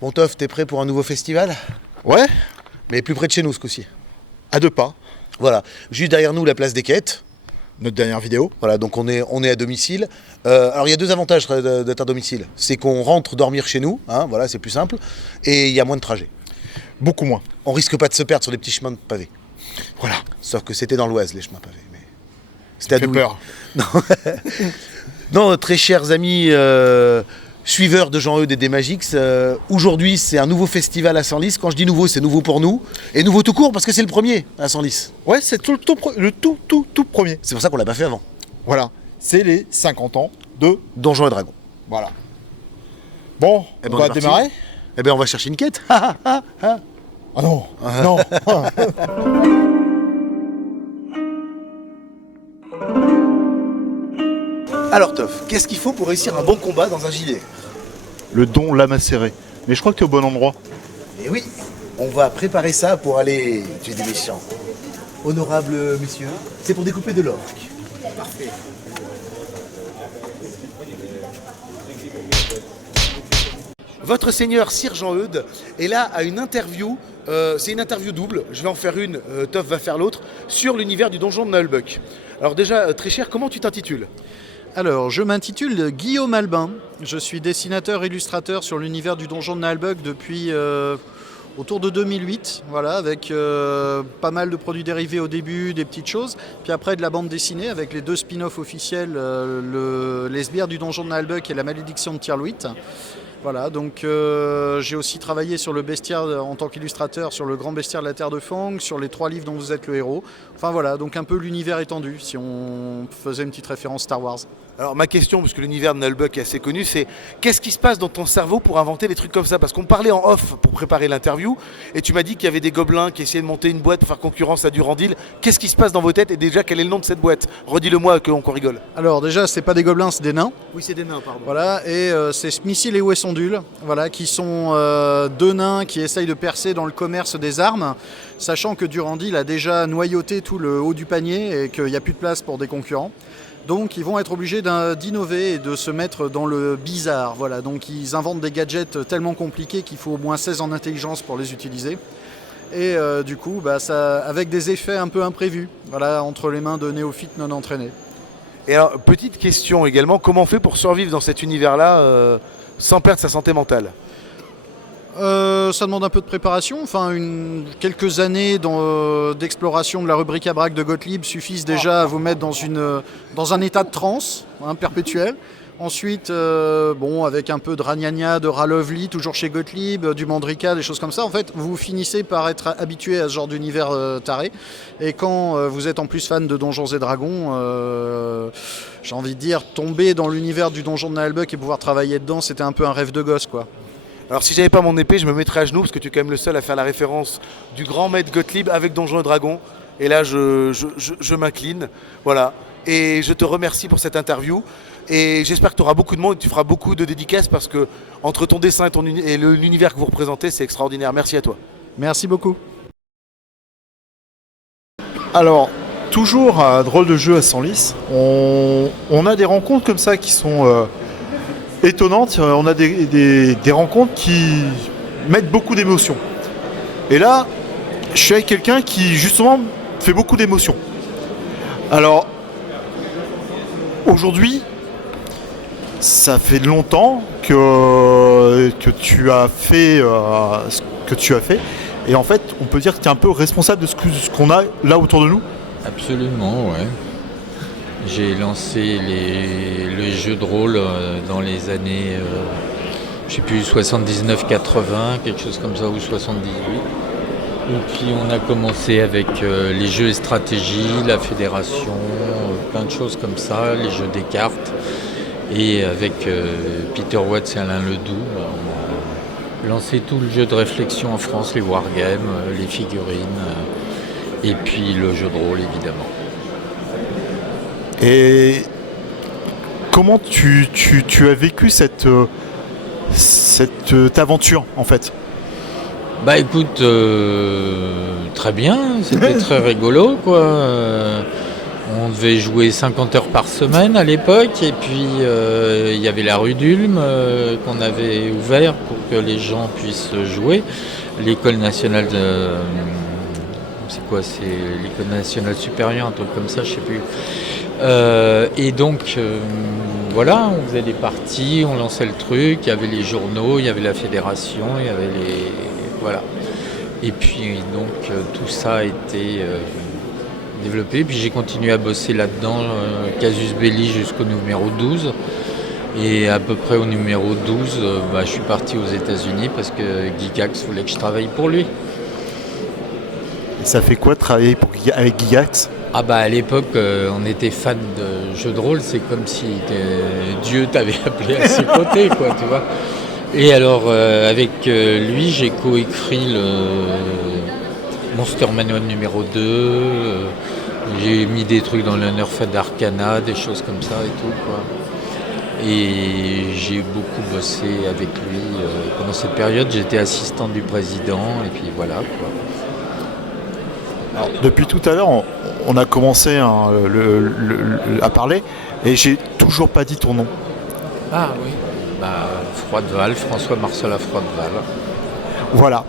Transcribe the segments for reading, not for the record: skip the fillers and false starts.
Bon Toff, t'es prêt pour un nouveau festival? Ouais, Mais plus près de chez nous ce coup-ci. à 2 pas. Voilà, juste derrière nous la place des Quêtes. Notre dernière vidéo. Voilà, donc on est à domicile. Alors il y a deux avantages d'être à domicile. C'est qu'on rentre dormir chez nous, hein, voilà, c'est plus simple. Et il y a moins de trajet. Beaucoup moins. On risque pas de se perdre sur des petits chemins de pavés. Voilà. Sauf que c'était dans l'Oise les chemins pavés. Mais Ça c'était à fait Douai. peur. Non, très chers amis suiveurs de Jean-Eudes et des Magix, aujourd'hui c'est un nouveau festival à Senlis. Quand je dis nouveau, c'est nouveau pour nous. Et nouveau tout court parce que c'est le premier à Senlis. Ouais, c'est le tout premier. C'est pour ça qu'on l'a pas fait avant. Voilà. C'est les 50 ans de... Donjons et Dragons. Voilà. Bon, Eh ben, on on est va parti. démarrer. Eh bien on va chercher une quête. Ah non, non. Alors Toff, qu'est-ce qu'il faut pour réussir un bon combat dans un gilet? Le don l'a macéré. Mais je crois que t'es au bon endroit. Eh oui, on va préparer ça pour aller tuer des méchants. Honorables messieurs, c'est pour découper de l'orque. Parfait. Votre seigneur Sir Jean-Eudes est là à une interview, c'est une interview double, je vais en faire une, Toff va faire l'autre, sur l'univers du donjon de Nullbuck. Alors déjà, très cher, comment tu t'intitules? Alors, je m'intitule Guillaume Albin. Je suis dessinateur-illustrateur sur l'univers du donjon de Nullbuck depuis autour de 2008, voilà, avec pas mal de produits dérivés au début, des petites choses. Puis après, de la bande dessinée avec les deux spin-offs officiels, Les Sbires du donjon de Nullbuck et La Malédiction de Tyrluit. Voilà, donc j'ai aussi travaillé sur le bestiaire en tant qu'illustrateur, sur le grand bestiaire de la Terre de Fang, sur les 3 livres dont vous êtes le héros. Enfin voilà, donc un peu l'univers étendu, si on faisait une petite référence Star Wars. Alors ma question, parce que l'univers de Nullbuck est assez connu, c'est qu'est-ce qui se passe dans ton cerveau pour inventer des trucs comme ça? Parce qu'on parlait en off pour préparer l'interview, et tu m'as dit qu'il y avait des gobelins qui essayaient de monter une boîte pour faire concurrence à Durandil. Qu'est-ce qui se passe dans vos têtes, et déjà quel est le nom de cette boîte? Redis-le-moi qu'on rigole. Alors déjà, c'est pas des gobelins, c'est des nains. Oui, c'est des nains, pardon. Voilà, et c'est Smithiel et Wessondul, voilà, qui sont deux nains qui essayent de percer dans le commerce des armes, sachant que Durandil a déjà noyauté tout le haut du panier et qu'il n'y a plus de place pour des concurrents. Donc ils vont être obligés d'innover et de se mettre dans le bizarre. Voilà. Donc ils inventent des gadgets tellement compliqués qu'il faut au moins 16 en intelligence pour les utiliser. Et du coup, ça, avec des effets un peu imprévus, voilà, entre les mains de néophytes non entraînés. Et alors, petite question également, comment on fait pour survivre dans cet univers-là sans perdre sa santé mentale? Ça demande un peu de préparation, enfin quelques années d'exploration de la rubrique à braque de Gottlieb suffisent déjà à vous mettre dans un état de transe perpétuel. Ensuite, avec un peu de Ragnagna, de Ralovli, toujours chez Gottlieb, du Mandrika, des choses comme ça, en fait, vous finissez par être habitué à ce genre d'univers taré. Et quand vous êtes en plus fan de Donjons et Dragons, j'ai envie de dire, tomber dans l'univers du donjon de Nullbuck et pouvoir travailler dedans, c'était un peu un rêve de gosse, quoi. Alors si j'avais pas mon épée, je me mettrais à genoux parce que tu es quand même le seul à faire la référence du grand maître Gottlieb avec Donjons et Dragons. Et là, je m'incline. Voilà. Et je te remercie pour cette interview. Et j'espère que tu auras beaucoup de monde et que tu feras beaucoup de dédicaces parce que entre ton dessin et l'univers que vous représentez, c'est extraordinaire. Merci à toi. Merci beaucoup. Alors, toujours à drôle de jeu à Senlis, on a des rencontres comme ça qui sont étonnantes. On a des rencontres qui mettent beaucoup d'émotions. Et là, je suis avec quelqu'un qui justement fait beaucoup d'émotions. Alors, aujourd'hui, ça fait longtemps que tu as fait ce que tu as fait. Et en fait, on peut dire que tu es un peu responsable de ce qu'on a là autour de nous. Absolument, ouais. J'ai lancé le jeu de rôle dans les années, je sais plus, 79-80, quelque chose comme ça, ou 78. Et puis on a commencé avec les jeux et stratégies, la fédération, plein de choses comme ça, les jeux des cartes. Et avec Peter Watts et Alain Ledoux, on a lancé tout le jeu de réflexion en France, les wargames, les figurines, et puis le jeu de rôle évidemment. Et comment tu as vécu cette aventure en fait? Bah écoute, très bien, c'était très rigolo quoi. On devait jouer 50 heures par semaine à l'époque, et puis il y avait la rue d'Ulm qu'on avait ouvert pour que les gens puissent jouer. L'école nationale c'est quoi? C'est l'école nationale supérieure, un truc comme ça, je sais plus. Et donc voilà, on faisait des parties, on lançait le truc, il y avait les journaux, il y avait la fédération, il y avait les... Voilà. Et puis donc tout ça a été développé, puis j'ai continué à bosser là-dedans, casus belli jusqu'au numéro 12. Et à peu près au numéro 12, je suis parti aux États-Unis parce que Gygax voulait que je travaille pour lui. Et ça fait quoi de travailler avec Gygax? Ah bah à l'époque, on était fan de jeux de rôle, c'est comme si Dieu t'avait appelé à ses côtés, quoi, tu vois. Et alors, avec lui, j'ai coécrit le Monster Manual numéro 2, j'ai mis des trucs dans le Nerf d'Arcana, des choses comme ça et tout, quoi. Et j'ai beaucoup bossé avec lui pendant cette période. J'étais assistant du président, et puis voilà, quoi. Alors, depuis tout à l'heure, on a commencé à parler, et j'ai toujours pas dit ton nom. Ah oui. Froideval, François Marcella Froideval. Voilà.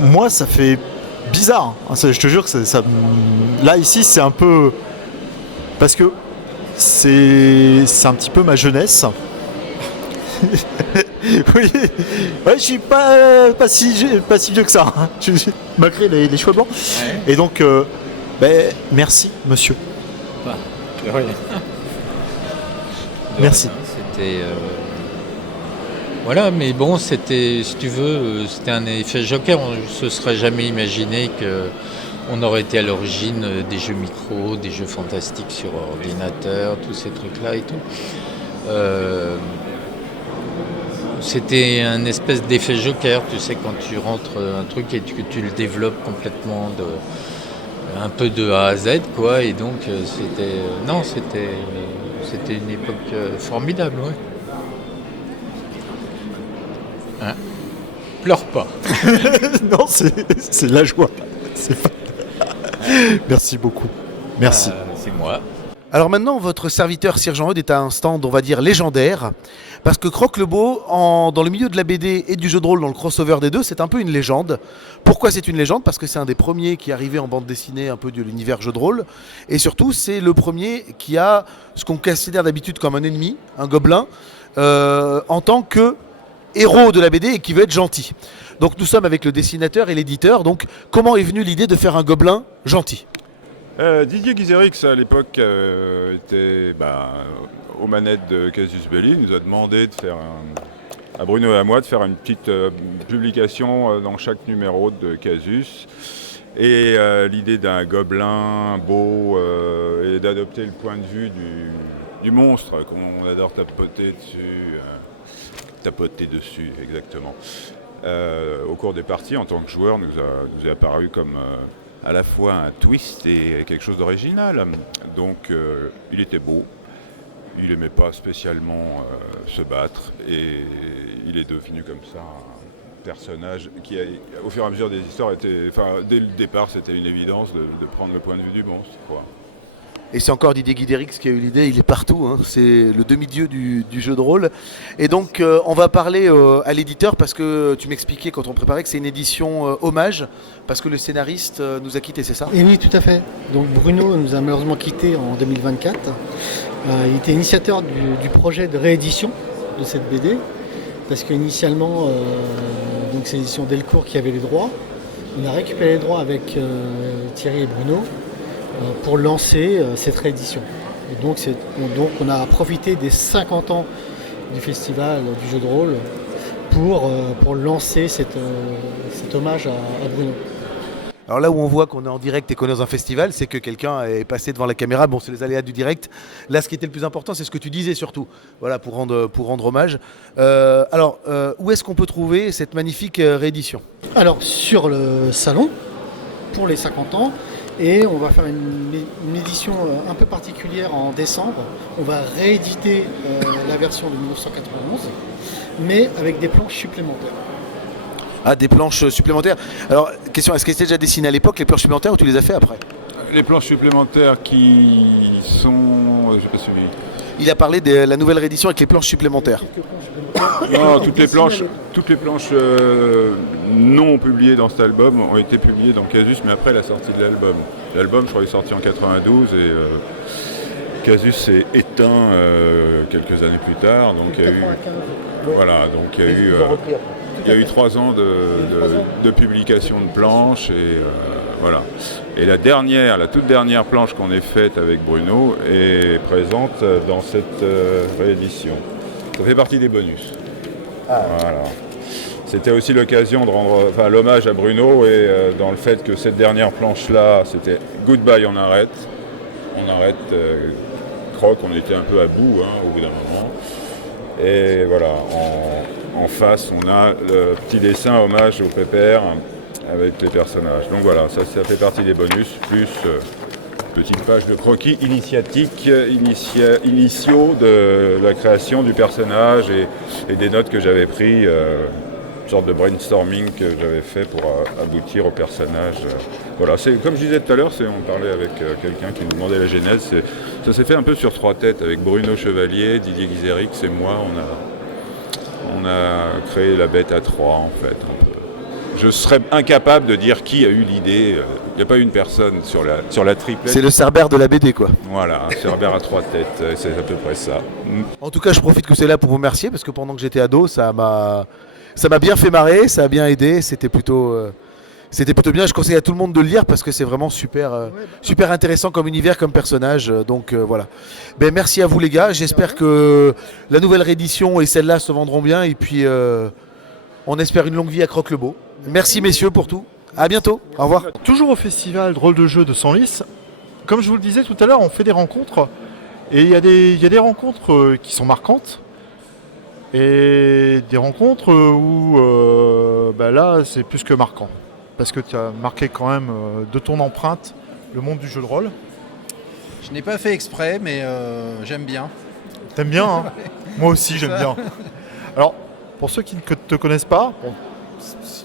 Moi, ça fait bizarre. Hein. Je te jure que là, ici, c'est un peu... Parce que c'est un petit peu ma jeunesse. Oui. Ouais, je suis pas si vieux que ça, hein. Malgré les cheveux blancs. Ouais. Et donc, merci, monsieur. Merci. C'était... Voilà, mais bon, c'était, si tu veux, c'était un effet joker. On ne se serait jamais imaginé qu'on aurait été à l'origine des jeux micro, des jeux fantastiques sur ordinateur, tous ces trucs-là et tout. C'était un espèce d'effet joker, tu sais, quand tu rentres un truc et que tu le développes complètement un peu de A à Z, quoi. Et donc, c'était une époque formidable, ouais. Hein? Pleure pas. Non, c'est la joie. Merci beaucoup. Merci. C'est moi. Alors maintenant, votre serviteur Sergent Eudes est à un stand, on va dire, légendaire, parce que Croque-le-Beau, dans le milieu de la BD et du jeu de rôle, dans le crossover des deux, c'est un peu une légende. Pourquoi c'est une légende? Parce que c'est un des premiers qui est arrivé en bande dessinée un peu de l'univers jeu de rôle, et surtout, c'est le premier qui a ce qu'on considère d'habitude comme un ennemi, un gobelin, en tant que héros de la BD et qui veut être gentil. Donc nous sommes avec le dessinateur et l'éditeur, donc comment est venue l'idée de faire un gobelin gentil? Didier Guizerix, à l'époque, était aux manettes de Casus Belli. Il nous a demandé de faire, à Bruno et à moi, de faire une petite publication dans chaque numéro de Casus. Et l'idée d'un gobelin beau et d'adopter le point de vue du monstre, comme on adore tapoter dessus, exactement. Au cours des parties, en tant que joueur, nous est apparu comme... à la fois un twist et quelque chose d'original. Donc il était beau, il n'aimait pas spécialement se battre et il est devenu comme ça un personnage qui, au fur et à mesure des histoires, dès le départ, c'était une évidence de prendre le point de vue du monstre, quoi. Et c'est encore Didier Guizerix qui a eu l'idée, il est partout, hein. C'est le demi-dieu du jeu de rôle. Et donc on va parler à l'éditeur parce que tu m'expliquais quand on préparait que c'est une édition hommage parce que le scénariste nous a quittés, c'est ça? Et oui, tout à fait. Donc Bruno nous a malheureusement quittés en 2024. Il était initiateur du projet de réédition de cette BD parce qu'initialement, donc c'est l'édition Delcourt qui avait les droits. On a récupéré les droits avec Thierry et Bruno pour lancer cette réédition. Et donc on a profité des 50 ans du festival du jeu de rôle pour lancer cet hommage à Bruno. Alors là où on voit qu'on est en direct et qu'on est dans un festival, c'est que quelqu'un est passé devant la caméra. Bon, c'est les aléas du direct. Là, ce qui était le plus important, c'est ce que tu disais surtout. Voilà, pour rendre hommage. Où est-ce qu'on peut trouver cette magnifique réédition? Alors, sur le salon, pour les 50 ans, et on va faire une édition un peu particulière en décembre. On va rééditer la version de 1991, mais avec des planches supplémentaires. Ah, des planches supplémentaires. Alors, question, est-ce qu'elles étaient déjà dessinées à l'époque, les planches supplémentaires, ou tu les as fait après? les planches supplémentaires qui sont... j'ai pas suivi. Il a parlé de la nouvelle réédition avec les planches supplémentaires. Non, toutes les planches non publiées dans cet album ont été publiées dans Casus, mais après la sortie de l'album. L'album, je crois, est sorti en 92 et Casus s'est éteint quelques années plus tard. Donc il y a eu, voilà, donc il y a eu 3 ans de publication de planches et voilà. Et la toute dernière planche qu'on ait faite avec Bruno est présente dans cette réédition. Ça fait partie des bonus. Voilà. C'était aussi l'occasion de rendre l'hommage à Bruno et dans le fait que cette dernière planche-là, c'était Goodbye, on arrête. On arrête, croc, on était un peu à bout au bout d'un moment. Et voilà, en face, on a le petit dessin hommage au pépère avec les personnages. Donc voilà, ça fait partie des bonus, plus petite page de croquis initiaux de la création du personnage et des notes que j'avais pris, une sorte de brainstorming que j'avais fait pour aboutir au personnage. Voilà, c'est comme je disais tout à l'heure, on parlait avec quelqu'un qui nous demandait la genèse, ça s'est fait un peu sur 3 têtes avec Bruno Chevalier, Didier Guizérix et moi, on a créé la bête à 3 en fait. Je serais incapable de dire qui a eu l'idée. Il n'y a pas une personne sur la triplette. C'est le Cerbère de la BD, quoi. Voilà, un Cerbère à 3 têtes, c'est à peu près ça. En tout cas, je profite que c'est là pour vous remercier, parce que pendant que j'étais ado, ça m'a bien fait marrer, ça a bien aidé, c'était plutôt bien. Je conseille à tout le monde de le lire, parce que c'est vraiment super intéressant comme univers, comme personnage. Donc voilà. Ben, merci à vous les gars, j'espère que la nouvelle réédition et celle-là se vendront bien, et puis on espère une longue vie à Croque-le-Beau. Merci messieurs pour tout. À bientôt. Au revoir. Toujours au festival Drôle de jeu de Senlis, comme je vous le disais tout à l'heure, on fait des rencontres et il y a des rencontres qui sont marquantes et des rencontres où là c'est plus que marquant parce que tu as marqué quand même de ton empreinte le monde du jeu de rôle. Je n'ai pas fait exprès, mais j'aime bien. T'aimes bien, hein? Moi aussi j'aime bien. Alors, pour ceux qui ne te connaissent pas,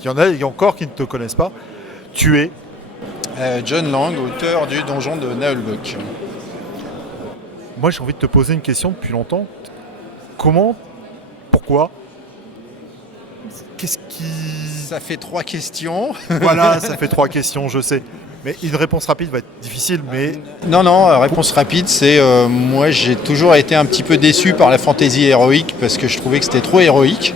il y a encore qui ne te connaissent pas, tu es John Lang, auteur du Donjon de Naheulbeuk. Moi j'ai envie de te poser une question depuis longtemps. Comment? Pourquoi? Qu'est-ce qui... Ça fait 3 questions. Voilà, ça fait 3 questions, je sais. Mais une réponse rapide va être difficile, mais... Non, réponse rapide, c'est moi j'ai toujours été un petit peu déçu par la fantaisie héroïque parce que je trouvais que c'était trop héroïque.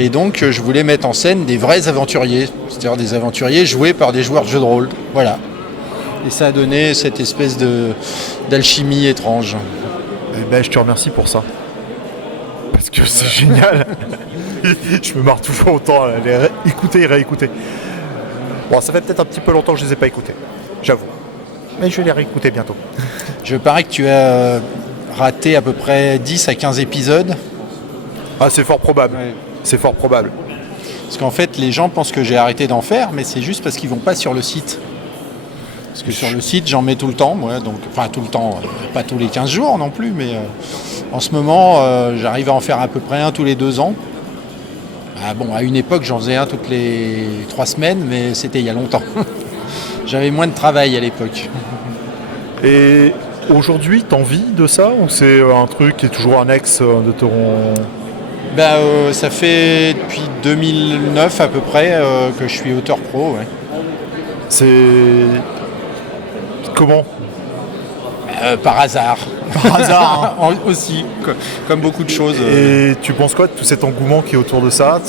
Et donc je voulais mettre en scène des vrais aventuriers, c'est-à-dire des aventuriers joués par des joueurs de jeux de rôle. Voilà. Et ça a donné cette espèce d'alchimie étrange. Eh ben, je te remercie pour ça. Parce que c'est génial. Je me marre toujours autant à les écouter et réécouter. Bon, ça fait peut-être un petit peu longtemps que je ne les ai pas écoutés, j'avoue. Mais je vais les réécouter bientôt. Je parie que tu as raté à peu près 10 à 15 épisodes. Ah, c'est fort probable. Ouais. C'est fort probable. Parce qu'en fait, les gens pensent que j'ai arrêté d'en faire, mais c'est juste parce qu'ils ne vont pas sur le site. Parce que sur le site, j'en mets tout le temps, moi, donc, enfin tout le temps, pas tous les 15 jours non plus, mais en ce moment, j'arrive à en faire à peu près un tous les 2 ans. Ah bon, à une époque, j'en faisais un toutes les 3 semaines, mais c'était il y a longtemps. J'avais moins de travail à l'époque. Et aujourd'hui, t'en vis de ça ou c'est un truc qui est toujours annexe de ton... Ça fait depuis 2009 à peu près que je suis auteur pro. Ouais. C'est... Comment? Par hasard. Par hasard, hein. Aussi, comme beaucoup de choses. Et tu penses quoi de tout cet engouement qui est autour de ça?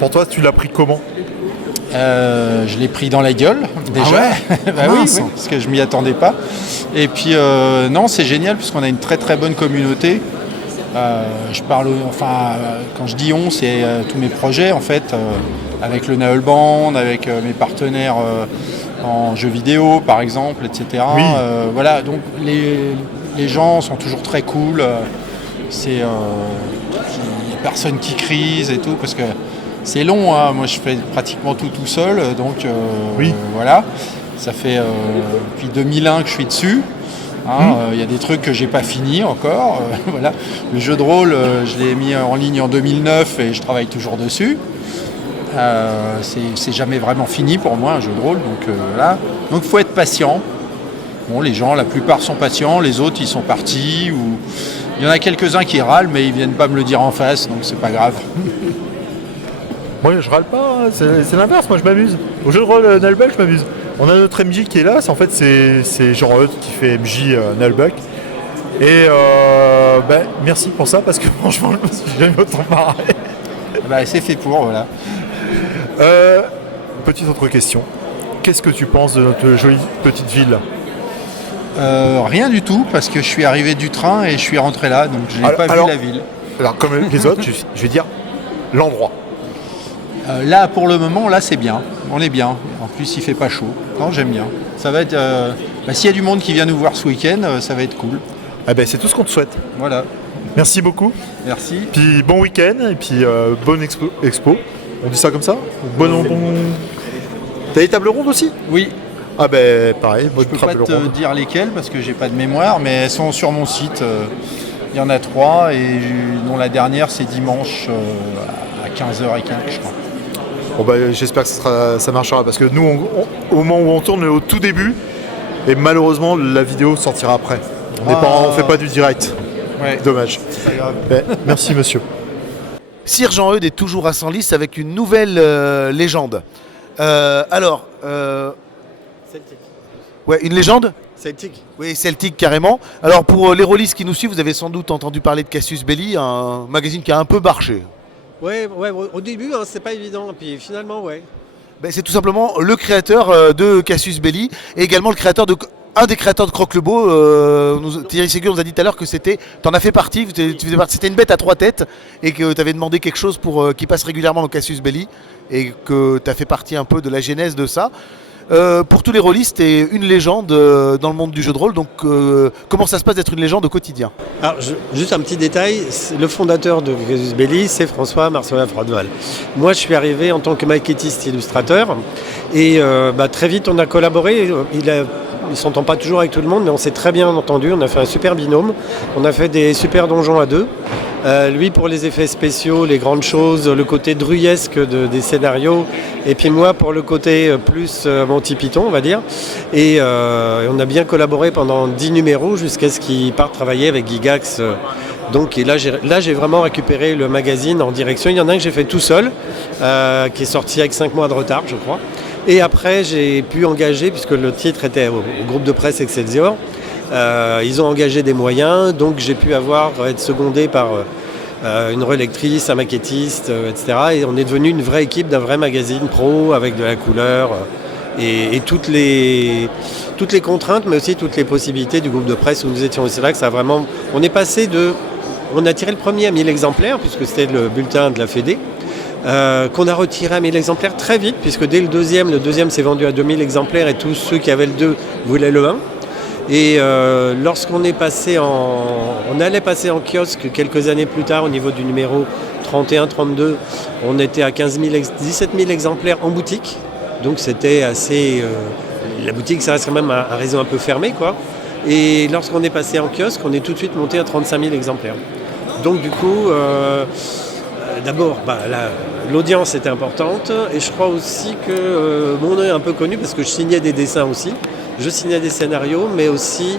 Pour toi, tu l'as pris comment? Je l'ai pris dans la gueule, déjà. Ah ouais. Oui, parce que je m'y attendais pas. Et puis, non, c'est génial, puisqu'on a une très très bonne communauté. Je parle, quand je dis on, c'est tous mes projets, en fait, avec le Naheul Band, avec mes partenaires en jeux vidéo, par exemple, etc. Oui. Voilà, donc les gens sont toujours très cool. Il y a personne qui crise et tout, parce que c'est long, hein. Moi je fais pratiquement tout seul, donc oui. Voilà. Ça fait depuis 2001 que je suis dessus. Il y a des trucs que j'ai pas fini encore. Voilà. Le jeu de rôle, je l'ai mis en ligne en 2009 et je travaille toujours dessus. C'est jamais vraiment fini pour moi un jeu de rôle, donc voilà. Donc faut être patient. Bon, les gens, la plupart sont patients, les autres ils sont partis, ou il y en a quelques-uns qui râlent, mais ils viennent pas me le dire en face, donc c'est pas grave. Moi je râle pas, c'est l'inverse, moi je m'amuse. Au jeu de rôle Nullbuck, je m'amuse. On a notre MJ qui est là, c'est Jean-Eudes qui fait MJ Nullbuck. Et merci pour ça, parce que franchement je me suis jamais autant marré. C'est fait pour, voilà. Petite autre question. Qu'est-ce que tu penses de notre jolie petite ville? Rien du tout, parce que je suis arrivé du train et je suis rentré là, donc je n'ai pas vu la ville. Alors comme les autres, je vais dire l'endroit. Là, pour le moment, là c'est bien, on est bien. En plus, il fait pas chaud. Non, j'aime bien. Ça va être. S'il y a du monde qui vient nous voir ce week-end, ça va être cool. C'est tout ce qu'on te souhaite. Voilà. Merci beaucoup. Merci. Puis bon week-end et puis bonne expo. On dit ça comme ça? Bon. T'as des tables rondes aussi? Oui. Pareil. Je peux pas te dire lesquelles parce que j'ai pas de mémoire, mais elles sont sur mon site. Il y en a 3 et dont la dernière c'est dimanche à 15h et quelques, je crois. J'espère que ça marchera parce que nous, au moment où on tourne, au tout début, et malheureusement, la vidéo sortira après. On fait pas du direct. Ouais. Dommage. C'est pas grave. Merci monsieur. Sir Jean-Eudes est toujours à Senlis avec une nouvelle légende. Celtic. Ouais, une légende? Celtic. Oui, Celtic carrément. Alors pour les rôlistes qui nous suivent, vous avez sans doute entendu parler de Cassius Belli, un magazine qui a un peu marché. Ouais, au début, c'est pas évident, puis finalement, ouais. C'est tout simplement le créateur de Cassius Belli et également un des créateurs de Croque-le-Beau. Thierry Ségur nous a dit tout à l'heure que t'en as fait partie, c'était une bête à 3 têtes et que tu avais demandé quelque chose pour qu'il passe régulièrement dans Cassius Belli et que tu as fait partie un peu de la genèse de ça. Pour tous les rôlistes, t'es une légende dans le monde du jeu de rôle, donc comment ça se passe d'être une légende au quotidien? Alors, juste un petit détail, le fondateur de Cassius Belli, c'est François Marcelin Frodeval. Moi, je suis arrivé en tant que maquettiste illustrateur et très vite on a collaboré. Il ne s'entend pas toujours avec tout le monde, mais on s'est très bien entendu. On a fait un super binôme. On a fait des super donjons à 2. Lui pour les effets spéciaux, les grandes choses, le côté druyesque des scénarios, et puis moi pour le côté plus Monty Python, on va dire. Et on a bien collaboré pendant 10 numéros jusqu'à ce qu'il parte travailler avec Gigax. Et là, j'ai vraiment récupéré le magazine en direction. Il y en a un que j'ai fait tout seul, qui est sorti avec 5 mois de retard, je crois. Et après, j'ai pu engager, puisque le titre était au groupe de presse Excelsior, ils ont engagé des moyens, donc j'ai pu être secondé par une relectrice, un maquettiste, etc. Et on est devenu une vraie équipe d'un vrai magazine pro avec de la couleur et toutes les contraintes, mais aussi toutes les possibilités du groupe de presse où nous étions. Et c'est là que ça a vraiment... On a tiré le premier à 1000 exemplaires, puisque c'était le bulletin de la Fédé, qu'on a retiré à 1000 exemplaires très vite, puisque dès le deuxième s'est vendu à 2000 exemplaires et tous ceux qui avaient le 2 voulaient le 1. Et lorsqu'on est on allait passer en kiosque quelques années plus tard au niveau du numéro 31-32, on était à 17 000 exemplaires en boutique. Donc c'était assez... la boutique, ça reste quand même un réseau un peu fermé, quoi. Et lorsqu'on est passé en kiosque, on est tout de suite monté à 35 000 exemplaires. Donc du coup, d'abord, l'audience était importante. Et je crois aussi que mon nom est un peu connu parce que je signais des dessins aussi. Je signais des scénarios, mais aussi,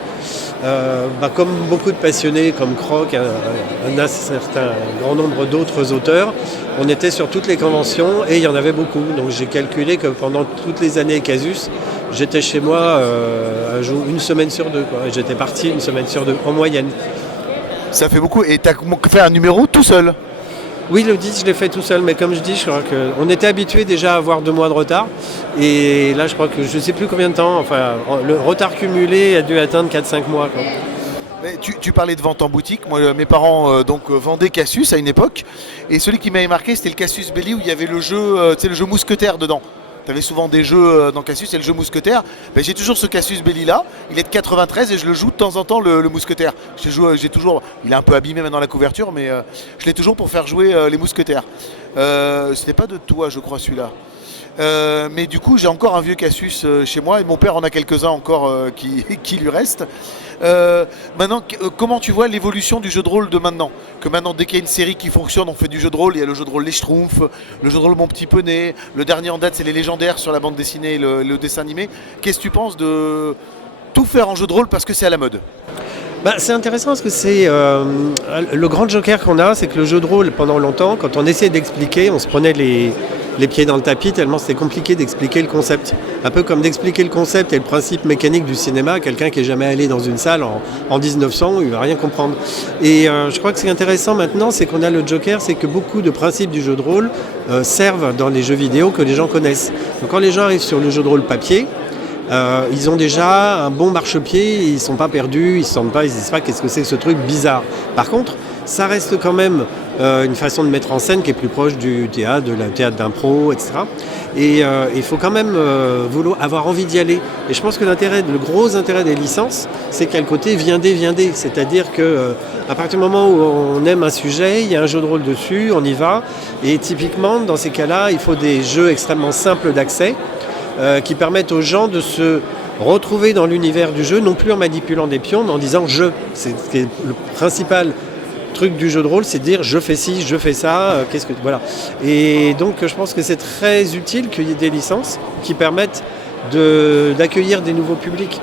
comme beaucoup de passionnés, comme Croc, un certain grand nombre d'autres auteurs, on était sur toutes les conventions et il y en avait beaucoup. Donc j'ai calculé que pendant toutes les années Casus, j'étais chez moi une semaine sur 2. Et j'étais parti une semaine sur 2, en moyenne. Ça fait beaucoup. Et tu as fait un numéro tout seul? Oui, le 10, je l'ai fait tout seul, mais comme je dis, je crois qu'on était habitué déjà à avoir 2 mois de retard. Et là, je crois que je ne sais plus combien de temps, le retard cumulé a dû atteindre 4-5 mois. Quoi. Mais tu parlais de vente en boutique. Moi, mes parents vendaient Cassius à une époque. Et celui qui m'avait marqué, c'était le Cassius Belli où il y avait le jeu, le jeu mousquetaire dedans. Tu avais souvent des jeux dans Cassius, et le jeu mousquetaire. J'ai toujours ce Cassius Belli là, il est de 93 et je le joue de temps en temps le mousquetaire. J'ai toujours, il est un peu abîmé maintenant la couverture, mais je l'ai toujours pour faire jouer les mousquetaires. C'était pas de toi, je crois, celui-là. Mais du coup, j'ai encore un vieux Cassius chez moi et mon père en a quelques-uns encore qui lui restent. Maintenant, comment tu vois l'évolution du jeu de rôle de maintenant? Que maintenant, dès qu'il y a une série qui fonctionne, on fait du jeu de rôle. Il y a le jeu de rôle Les Schtroumpfs, le jeu de rôle Mon Petit Poney. Le dernier en date, c'est les Légendaires sur la bande dessinée et le dessin animé. Qu'est-ce que tu penses de tout faire en jeu de rôle parce que c'est à la mode. C'est intéressant parce que c'est le grand joker qu'on a, c'est que le jeu de rôle, pendant longtemps, quand on essayait d'expliquer, on se prenait les pieds dans le tapis tellement c'était compliqué d'expliquer le concept. Un peu comme d'expliquer le concept et le principe mécanique du cinéma à quelqu'un qui n'est jamais allé dans une salle en 1900, il ne va rien comprendre. Et je crois que ce qui est intéressant maintenant, c'est qu'on a le joker, c'est que beaucoup de principes du jeu de rôle servent dans les jeux vidéo que les gens connaissent. Donc quand les gens arrivent sur le jeu de rôle papier, ils ont déjà un bon marchepied, ils ne sont pas perdus, ils ne se disent pas qu'est-ce que c'est que ce truc bizarre. Par contre, ça reste quand même une façon de mettre en scène qui est plus proche du théâtre, de la théâtre d'impro, etc. Et il faut quand même avoir envie d'y aller. Et je pense que le gros intérêt des licences, c'est qu'il y a le côté viendez. C'est-à-dire qu'à partir du moment où on aime un sujet, il y a un jeu de rôle dessus, on y va. Et typiquement, dans ces cas-là, il faut des jeux extrêmement simples d'accès, qui permettent aux gens de se retrouver dans l'univers du jeu, non plus en manipulant des pions, mais en disant « je ». C'est le principal truc du jeu de rôle, c'est de dire « je fais ci, je fais ça, voilà ». Et donc je pense que c'est très utile qu'il y ait des licences qui permettent d'accueillir des nouveaux publics.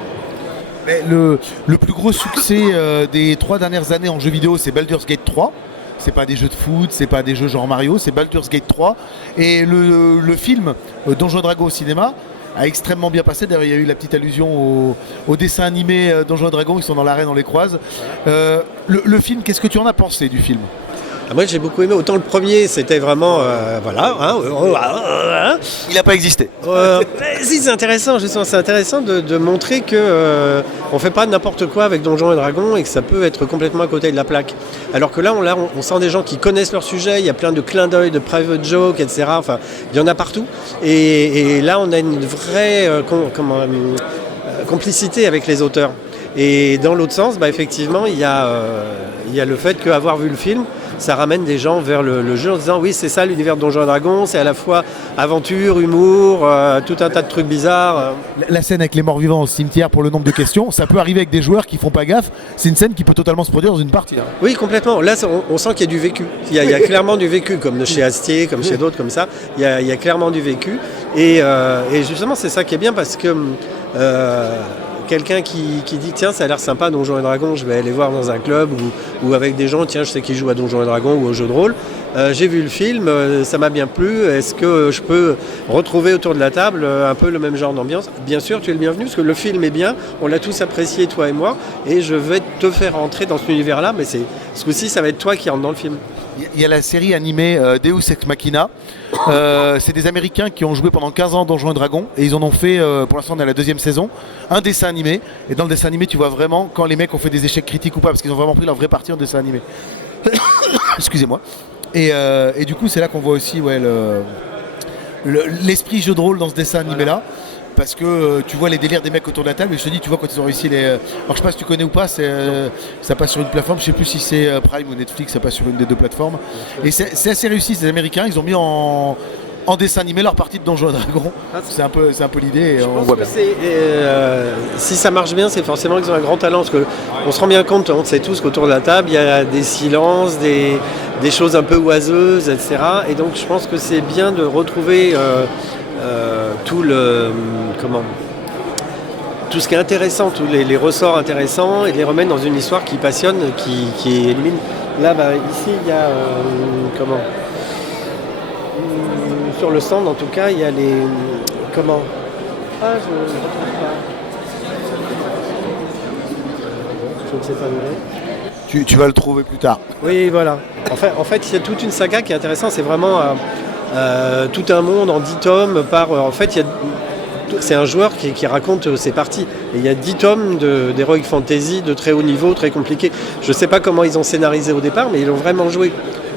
Mais le plus gros succès des 3 dernières années en jeux vidéo, c'est Baldur's Gate 3. C'est pas des jeux de foot, c'est pas des jeux genre Mario, c'est Baldur's Gate 3. Et le film Donjons et Dragons au cinéma a extrêmement bien passé. D'ailleurs, il y a eu la petite allusion au dessin animé Donjons et Dragons, ils sont dans l'arène, on les croise. Le film, qu'est-ce que tu en as pensé du film ? Moi j'ai beaucoup aimé, autant le premier c'était vraiment Il n'a pas existé. Si c'est intéressant, justement, c'est intéressant de montrer que on fait pas n'importe quoi avec Donjons et Dragons et que ça peut être complètement à côté de la plaque. Alors que là on sent des gens qui connaissent leur sujet, il y a plein de clins d'œil, de private jokes, etc. Enfin, il y en a partout. Et là on a une vraie complicité avec les auteurs. Et dans l'autre sens, effectivement, il y a le fait qu'avoir vu le film, ça ramène des gens vers le jeu en disant oui, c'est ça l'univers de Donjons et Dragons, c'est à la fois aventure, humour, tout un tas de trucs bizarres. La scène avec les morts vivants au cimetière pour le nombre de questions, ça peut arriver avec des joueurs qui font pas gaffe. C'est une scène qui peut totalement se produire dans une partie. Oui, complètement. Là, on sent qu'il y a du vécu. Il y a clairement du vécu, comme chez Astier, comme chez d'autres comme ça. Il y a clairement du vécu. Et justement, c'est ça qui est bien parce que quelqu'un qui dit tiens ça a l'air sympa Donjons et Dragons, je vais aller voir dans un club ou avec des gens, tiens je sais qu'ils jouent à Donjons et Dragons ou au jeu de rôle, j'ai vu le film, ça m'a bien plu, est-ce que je peux retrouver autour de la table un peu le même genre d'ambiance ? Bien sûr tu es le bienvenu parce que le film est bien, on l'a tous apprécié toi et moi et je vais te faire rentrer dans cet univers là, mais ce coup-ci ça va être toi qui rentre dans le film. Il y a la série animée Deus Ex Machina. C'est des Américains qui ont joué pendant 15 ans Donjons et Dragons et ils en ont fait, pour l'instant on est à la 2e saison, un dessin animé. Et dans le dessin animé tu vois vraiment quand les mecs ont fait des échecs critiques ou pas, parce qu'ils ont vraiment pris leur vraie partie en dessin animé. Excusez-moi. Et du coup c'est là qu'on voit aussi l'esprit jeu de rôle dans ce dessin animé là. Parce que tu vois les délires des mecs autour de la table et je te dis, tu vois quand ils ont réussi alors je sais pas si tu connais ou pas, ça passe sur une plateforme, je sais plus si c'est Prime ou Netflix, ça passe sur une des 2 plateformes. Et c'est assez réussi, ces Américains, ils ont mis en dessin animé leur partie de Donjons et Dragons. C'est un peu l'idée. Je pense que si ça marche bien, c'est forcément qu'ils ont un grand talent. Parce qu'on se rend bien compte, on sait tous qu'autour de la table, il y a des silences, des choses un peu oiseuses, etc. Et donc je pense que c'est bien de retrouver tout ce qui est intéressant, tous les ressorts intéressants et de les remettre dans une histoire qui passionne, qui élimine. Là, ici, il y a sur le stand, en tout cas, il y a les je ne retrouve pas. Je ne sais pas où il est. Tu vas le trouver plus tard. Oui, voilà. En fait, il y a toute une saga qui est intéressante. C'est vraiment tout un monde en 10 tomes. C'est un joueur qui raconte ses parties. Et il y a 10 tomes d'Heroic Fantasy de très haut niveau, très compliqué. Je ne sais pas comment ils ont scénarisé au départ, mais ils l'ont vraiment joué.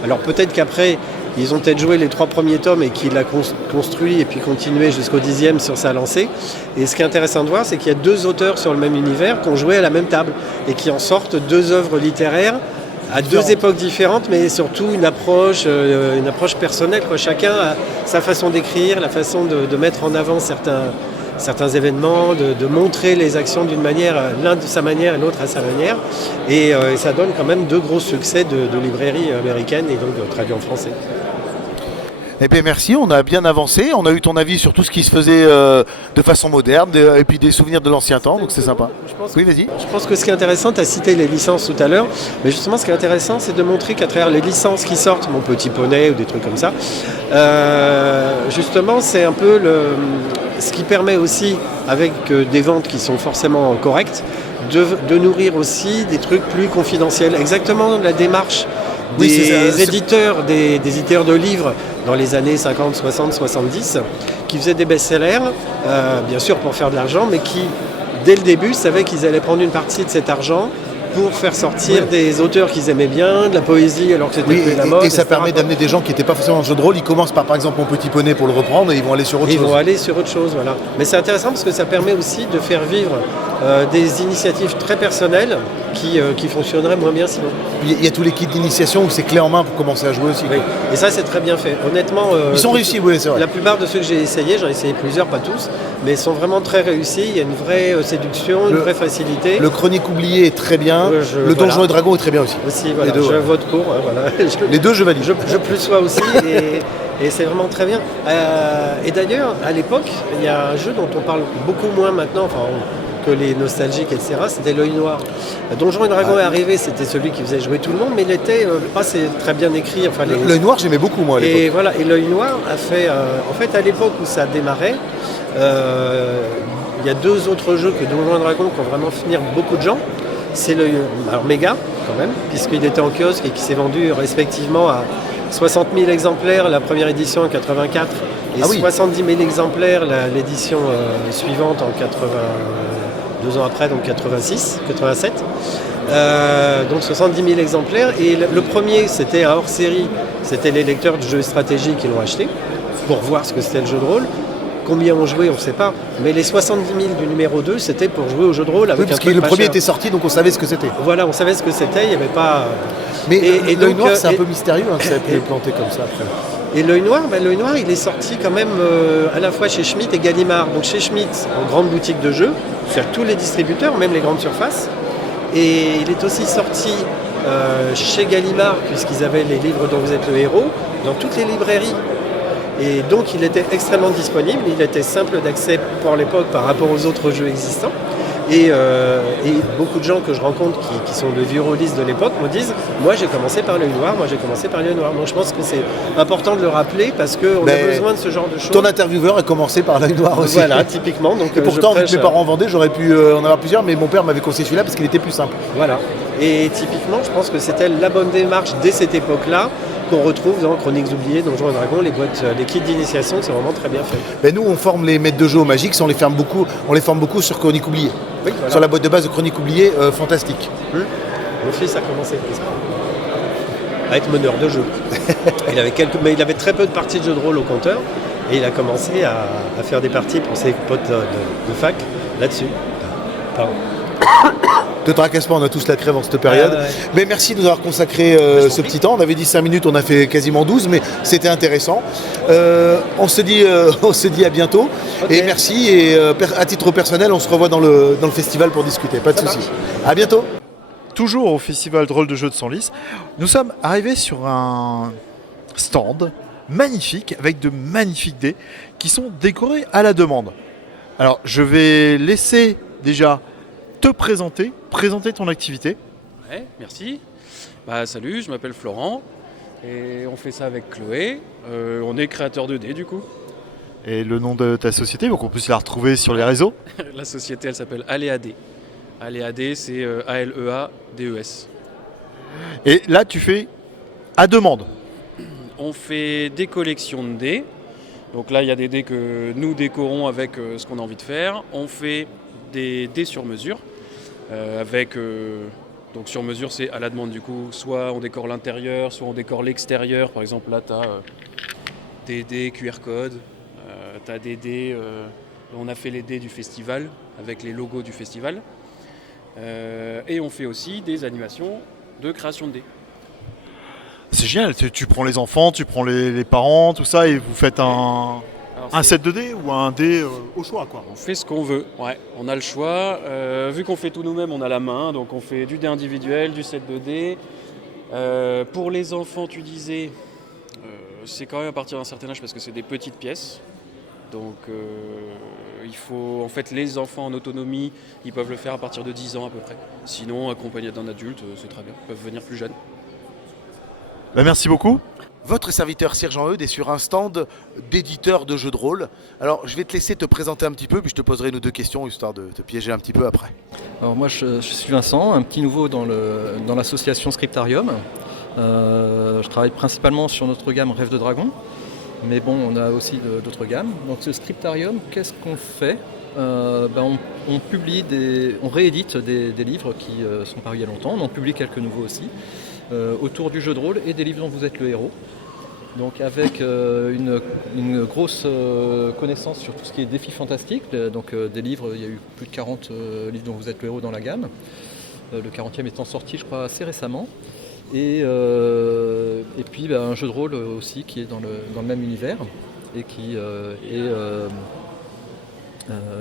Alors peut-être qu'après, ils ont peut-être joué les 3 premiers tomes et qu'il a construit et puis continué jusqu'au 10e sur sa lancée. Et ce qui est intéressant de voir, c'est qu'il y a 2 auteurs sur le même univers qui ont joué à la même table et qui en sortent 2 œuvres littéraires à 2 époques différentes, mais surtout une approche personnelle, quoi. Chacun a sa façon d'écrire, la façon de mettre en avant certains événements, de montrer les actions d'une manière, l'un de sa manière et l'autre à sa manière. Et ça donne quand même 2 gros succès de librairies américaines et donc traduits en français. Eh bien merci, on a bien avancé, on a eu ton avis sur tout ce qui se faisait de façon moderne et puis des souvenirs de l'ancien temps, donc c'est sympa. Oui, vas-y. Je pense que ce qui est intéressant, tu as cité les licences tout à l'heure, mais justement ce qui est intéressant, c'est de montrer qu'à travers les licences qui sortent, Mon Petit Poney ou des trucs comme ça, justement c'est un peu ce qui permet aussi, avec des ventes qui sont forcément correctes, de nourrir aussi des trucs plus confidentiels. Exactement la démarche des éditeurs de livres dans les années 50, 60, 70, qui faisaient des best-sellers, bien sûr pour faire de l'argent, mais qui, dès le début, savaient qu'ils allaient prendre une partie de cet argent pour faire sortir des auteurs qu'ils aimaient bien, de la poésie alors que c'était plus la mode. Et ça permet d'amener des gens qui n'étaient pas forcément dans le jeu de rôle, ils commencent par exemple Mon Petit Poney pour le reprendre et ils vont aller sur autre chose. Ils vont aller sur autre chose, voilà. Mais c'est intéressant parce que ça permet aussi de faire vivre des initiatives très personnelles qui fonctionneraient moins bien sinon. Il y a tous les kits d'initiation où c'est clé en main pour commencer à jouer aussi. Oui. Et ça c'est très bien fait. Honnêtement, ils sont réussis, oui, c'est vrai. La plupart de ceux que j'ai essayé, j'en ai essayé plusieurs, pas tous, mais ils sont vraiment très réussis. Il y a une vraie séduction, une vraie facilité. Le Chronique oublié est très bien. Le Donjon et Dragon est très bien aussi. Voilà, je vote pour. Voilà. Les deux, je valide. Je plus sois aussi et c'est vraiment très bien. Et d'ailleurs, à l'époque, il y a un jeu dont on parle beaucoup moins maintenant, que les nostalgiques, etc. C'était L'Œil Noir. Donjon et Dragon est arrivé, c'était celui qui faisait jouer tout le monde, mais il était pas très bien écrit. Enfin, L'Œil Noir, j'aimais beaucoup moi à l'époque. Et voilà, et L'Œil Noir a fait, en fait, à l'époque où ça démarrait, il y a deux autres jeux que Donjon et Dragon qui ont vraiment fait venir beaucoup de gens. C'est alors Méga, quand même, puisqu'il était en kiosque et qui s'est vendu respectivement à 60 000 exemplaires la première édition en 84 et 70 000 exemplaires l'édition suivante en 2 ans après, donc 87. Donc 70 000 exemplaires. Et le premier, c'était un hors-série, c'était les lecteurs de jeux stratégiques qui l'ont acheté pour voir ce que c'était le jeu de rôle. Combien ont joué, on ne sait pas. Mais les 70 000 du numéro 2, c'était pour jouer au jeu de rôle. Avec parce que le premier était sorti, donc on savait ce que c'était. Voilà, on savait ce que c'était, il n'y avait pas... Mais L'Œil Noir, c'est un peu mystérieux que ça ait pu planter comme ça après. Et L'Œil Noir, il est sorti quand même à la fois chez Schmitt et Gallimard. Donc chez Schmitt, en grande boutique de jeux, sur tous les distributeurs, même les grandes surfaces. Et il est aussi sorti chez Gallimard, puisqu'ils avaient les livres dont vous êtes le héros, dans toutes les librairies. Et donc il était extrêmement disponible, il était simple d'accès pour l'époque par rapport aux autres jeux existants. Et beaucoup de gens que je rencontre qui sont de vieux rôlistes de l'époque me disent « Moi j'ai commencé par L'Œil Noir, Donc je pense que c'est important de le rappeler parce qu'on a besoin de ce genre de choses. Ton intervieweur a commencé par L'Œil Noir aussi. Voilà, typiquement. Donc, et pourtant, vu que mes parents vendaient, j'aurais pu en avoir plusieurs, mais mon père m'avait conseillé celui-là parce qu'il était plus simple. Voilà. Et typiquement, je pense que c'était la bonne démarche dès cette époque-là qu'on retrouve dans Chroniques oubliées, Donjons et Dragons, les kits d'initiation, c'est vraiment très bien fait. Ben nous, on forme les maîtres de jeu au Magix, on les forme beaucoup sur Chroniques oubliées. Oui, voilà. Sur la boîte de base de Chroniques oubliées, fantastique. Mon fils a commencé comme ça, à être meneur de jeu. Mais il avait très peu de parties de jeux de rôle au compteur, et il a commencé à faire des parties pour ses potes de fac là-dessus. Pardon. Ne tracasse pas, on a tous la crève en cette période. Mais merci de nous avoir consacré ce petit temps. On avait dit 5 minutes, on a fait quasiment 12, mais c'était intéressant. On se dit à bientôt. Okay. Et merci. Et à titre personnel, on se revoit dans le festival pour discuter. Pas de soucis. À bientôt. Toujours au festival Drôle de Jeux de Senlis, nous sommes arrivés sur un stand magnifique avec de magnifiques dés qui sont décorés à la demande. Alors, je vais laisser déjà te présenter ton activité. Ouais, merci. Salut, je m'appelle Florent et on fait ça avec Chloé. On est créateur de dés du coup. Et le nom de ta société, donc on peut se la retrouver sur les réseaux. La société, elle s'appelle Aléa Dés. Aléa Dés, c'est A-L-E-A-D-E-S. Et là, tu fais à demande. On fait des collections de dés. Donc là, il y a des dés que nous décorons avec ce qu'on a envie de faire. On fait des dés sur mesure. Donc sur mesure, c'est à la demande du coup. Soit on décore l'intérieur, soit on décore l'extérieur. Par exemple, là, tu as des dés QR code. Tu as des dés... on a fait les dés du festival avec les logos du festival. Et on fait aussi des animations de création de dés. C'est génial, tu prends les enfants, tu prends les parents, tout ça, et vous faites un set de dés ou un dé au choix, quoi. On fait ce qu'on veut, ouais, on a le choix. Vu qu'on fait tout nous-mêmes, on a la main, donc on fait du dé individuel, du set de dés. Pour les enfants, tu disais, C'est quand même à partir d'un certain âge parce que c'est des petites pièces. Donc il faut, en fait, les enfants en autonomie, ils peuvent le faire à partir de 10 ans à peu près. Sinon, accompagné d'un adulte, c'est très bien. Ils peuvent venir plus jeunes. Bah, merci beaucoup. Votre serviteur Sergent Eudes est sur un stand d'éditeur de jeux de rôle. Alors, je vais te laisser te présenter un petit peu, puis je te poserai une ou deux questions, histoire de te piéger un petit peu après. Alors moi je suis Vincent, un petit nouveau dans l'association Scriptarium. Je travaille principalement sur notre gamme Rêve de Dragon, mais bon, on a aussi d'autres gammes. Donc ce Scriptarium, qu'est-ce qu'on fait? On publie on réédite des livres qui sont parus il y a longtemps, on en publie quelques nouveaux aussi, autour du jeu de rôle et des livres dont vous êtes le héros. Donc avec une grosse connaissance sur tout ce qui est défis fantastiques, donc des livres, il y a eu plus de 40 livres dont vous êtes le héros dans la gamme, le 40e étant sorti je crois assez récemment, et puis un jeu de rôle aussi qui est dans le même univers et qui est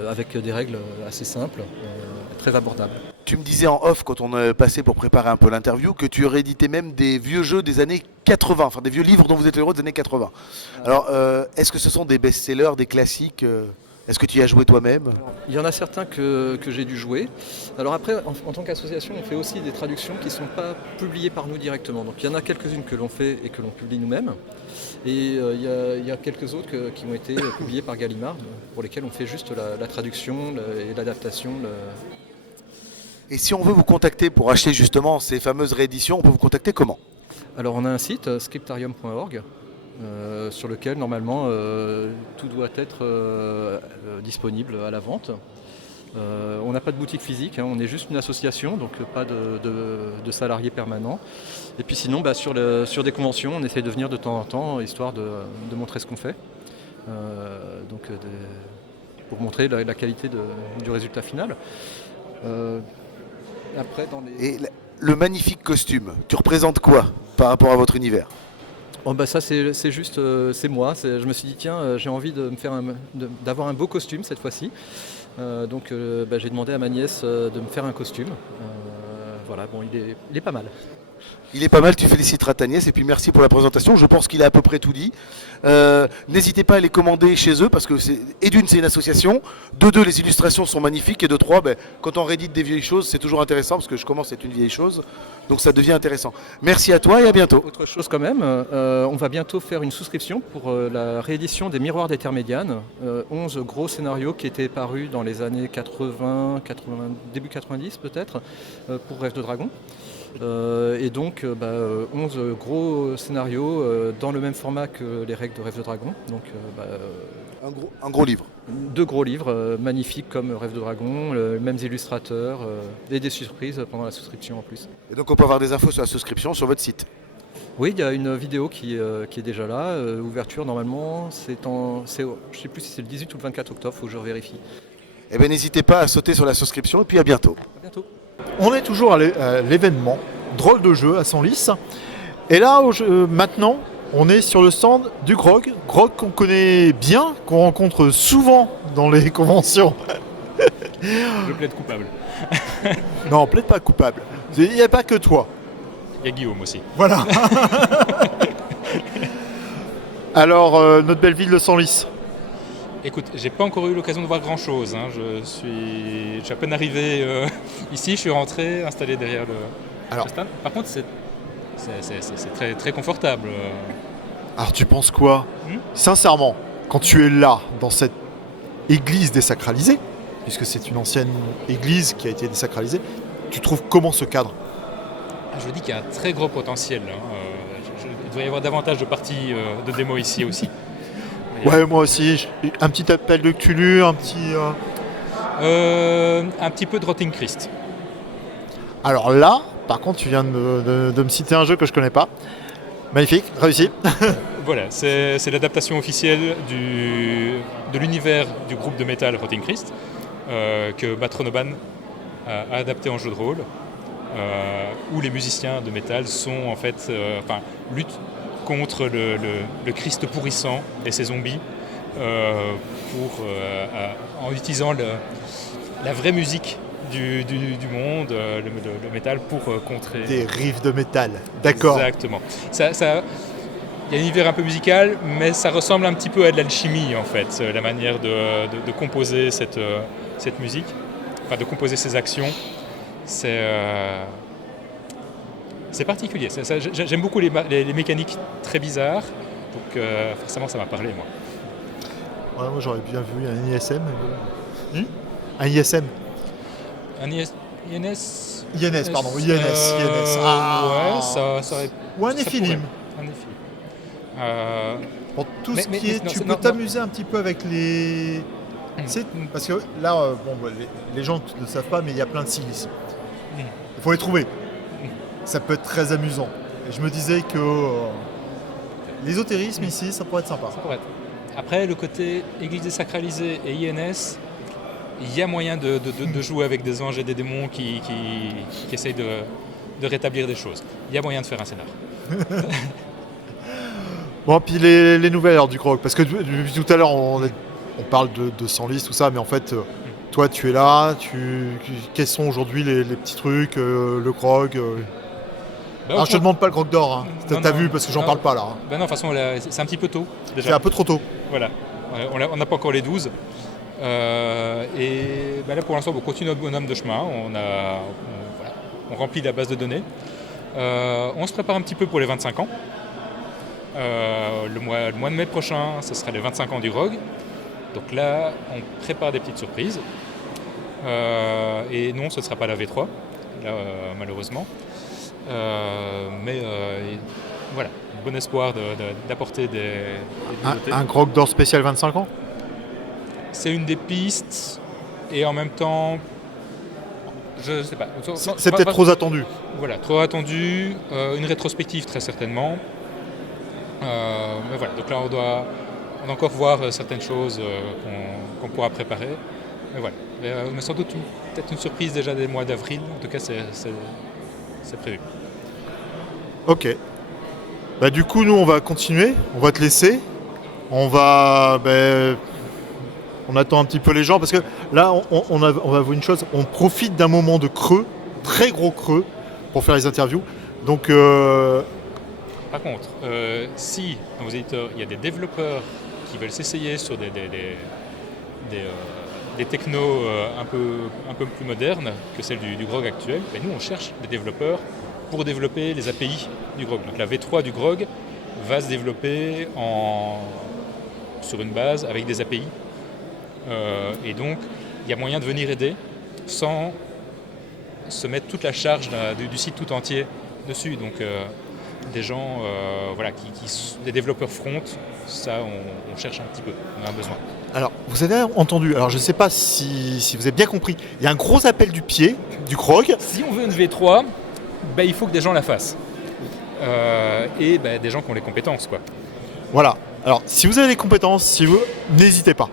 avec des règles assez simples, très abordables. Tu me disais en off, quand on est passé pour préparer un peu l'interview, que tu rééditais même des vieux jeux des années 80, enfin des vieux livres dont vous êtes le héros des années 80. Alors, est-ce que ce sont des best-sellers, des classiques Est-ce que tu y as joué toi-même? Il y en a certains que j'ai dû jouer. Alors après, en tant qu'association, on fait aussi des traductions qui ne sont pas publiées par nous directement. Donc il y en a quelques-unes que l'on fait et que l'on publie nous-mêmes. Et il y a quelques autres qui ont été publiées par Gallimard, pour lesquelles on fait juste la traduction et l'adaptation. Et si on veut vous contacter pour acheter justement ces fameuses rééditions, on peut vous contacter comment? Alors on a un site, scriptarium.org, sur lequel normalement tout doit être disponible à la vente. On n'a pas de boutique physique, on est juste une association, donc pas de salariés permanents. Et puis sinon, sur des conventions, on essaye de venir de temps en temps, histoire de montrer ce qu'on fait. Pour montrer la qualité du résultat final. Après, Et le magnifique costume, tu représentes quoi par rapport à votre univers? Ça c'est juste, c'est moi. Je me suis dit tiens, j'ai envie d'avoir un beau costume cette fois-ci. J'ai demandé à ma nièce de me faire un costume. Il est pas mal. Il est pas mal, tu féliciteras ta nièce et puis merci pour la présentation. Je pense qu'il a à peu près tout dit. N'hésitez pas à les commander chez eux parce que d'une c'est une association, de deux les illustrations sont magnifiques et de trois quand on réédite des vieilles choses c'est toujours intéressant parce que je commence c'est une vieille chose donc ça devient intéressant. Merci à toi et à bientôt. Autre chose quand même, on va bientôt faire une souscription pour la réédition des Miroirs d'Étermédiane, 11 gros scénarios qui étaient parus dans les années 80, début 90 peut-être, pour Rêve de Dragon. 11 gros scénarios dans le même format que les règles de Rêve de Dragon. Donc, un gros livre. 2 gros livres magnifiques comme Rêve de Dragon, les mêmes illustrateurs et des surprises pendant la souscription en plus. Et donc on peut avoir des infos sur la souscription sur votre site? Oui, il y a une vidéo qui est déjà là. Ouverture normalement, je ne sais plus si c'est le 18 ou le 24 octobre, il faut que je vérifie. Eh bien n'hésitez pas à sauter sur la souscription et puis à bientôt. À bientôt. On est toujours à l'événement Drôle de jeu à Senlis. Et là, maintenant, on est sur le stand du Grog. Grog qu'on connaît bien, qu'on rencontre souvent dans les conventions. Je plaide coupable. Non, plaide pas coupable. Il n'y a pas que toi. Il y a Guillaume aussi. Voilà. Alors, notre belle ville de Senlis. Écoute, j'ai pas encore eu l'occasion de voir grand chose. Je suis à peine arrivé ici, je suis rentré, installé derrière le stand. Par contre, c'est très, très confortable. Alors, tu penses quoi? Sincèrement, quand tu es là, dans cette église désacralisée, puisque c'est une ancienne église qui a été désacralisée, tu trouves comment ce cadre? Je dis qu'il y a un très gros potentiel. Il doit y avoir davantage de parties de démo ici aussi. Ouais, moi aussi. Un petit appel de Cthulhu, un petit peu de Rotting Christ. Alors là, par contre, tu viens de me citer un jeu que je connais pas. Magnifique, réussi. Voilà, c'est l'adaptation officielle de l'univers du groupe de métal Rotting Christ que Matronoban a adapté en jeu de rôle, où les musiciens de métal sont en fait luttent contre le Christ pourrissant et ses zombies en utilisant la vraie musique du monde, le métal, pour contrer... Des riffs de métal, d'accord. Exactement. il y a un univers un peu musical, mais ça ressemble un petit peu à de l'alchimie en fait, la manière de composer cette musique, enfin de composer ces actions. C'est particulier. J'aime beaucoup les mécaniques très bizarres, donc forcément ça m'a parlé moi. Ouais, moi j'aurais bien vu un ISM. Un ISM. Un INS. INS, pardon, INS. Ouais, ça aurait. Ou un ça Nephilim. pourrait. Un Nephilim. Pour tout ce qui est, non, tu c'est- peux non, t'amuser un petit peu avec les. Parce que là, les gens ne le savent pas, mais il y a plein de silices. Il faut les trouver. Ça peut être très amusant. Et je me disais que l'ésotérisme ici, ça pourrait être sympa. Ça pourrait être. Après, le côté église désacralisée et INS, il y a moyen de jouer avec des anges et des démons qui essayent de rétablir des choses. Il y a moyen de faire un scénar. Bon, puis les nouvelles alors, du grog, parce que depuis tout à l'heure, on parle de 100 listes, tout ça, mais en fait, toi, tu es là, quels sont aujourd'hui les petits trucs, le grog Alors, je te demande pas le grog d'or, hein. T'as vu, parce que j'en parle pas là. Ben non, de toute façon, là, c'est un petit peu tôt. Déjà. C'est un peu trop tôt. Voilà. On n'a pas encore les 12. Et ben là, pour l'instant, on continue notre bonhomme de chemin. On remplit la base de données. On se prépare un petit peu pour les 25 ans. Le mois de mai prochain, ce sera les 25 ans du GROG. Donc là, on prépare des petites surprises. Et non, ce ne sera pas la V3, là, malheureusement. Mais voilà, bon espoir d'apporter des nouveautés. Un grog d'or spécial 25 ans. C'est une des pistes, et en même temps, je sais pas. C'est peut-être trop attendu. Voilà, trop attendu. Une rétrospective très certainement. Mais voilà, donc là on doit encore voir certaines choses qu'on pourra préparer. Mais voilà, mais sans doute peut-être une surprise déjà des mois d'avril. En tout cas, c'est prévu. Ok. Bah, du coup, nous, on va continuer. On va te laisser. On attend un petit peu les gens parce que là, on va voir une chose. On profite d'un moment de creux, très gros creux, pour faire les interviews. Donc, par contre, si dans vos éditeurs, il y a des développeurs qui veulent s'essayer sur des technos un peu plus modernes que celles du GROG actuel, ben nous on cherche des développeurs pour développer les API du GROG. Donc la V3 du GROG va se développer sur une base avec des API. Et donc il y a moyen de venir aider sans se mettre toute la charge du site tout entier dessus. Donc des gens, des développeurs front, ça on cherche un petit peu, on a un besoin. alors, vous avez entendu, alors je ne sais pas si vous avez bien compris, il y a un gros appel du pied, du grog. Si on veut une V3, ben, il faut que des gens la fassent. Et ben, des gens qui ont les compétences, quoi. Voilà, alors si vous avez les compétences, n'hésitez pas.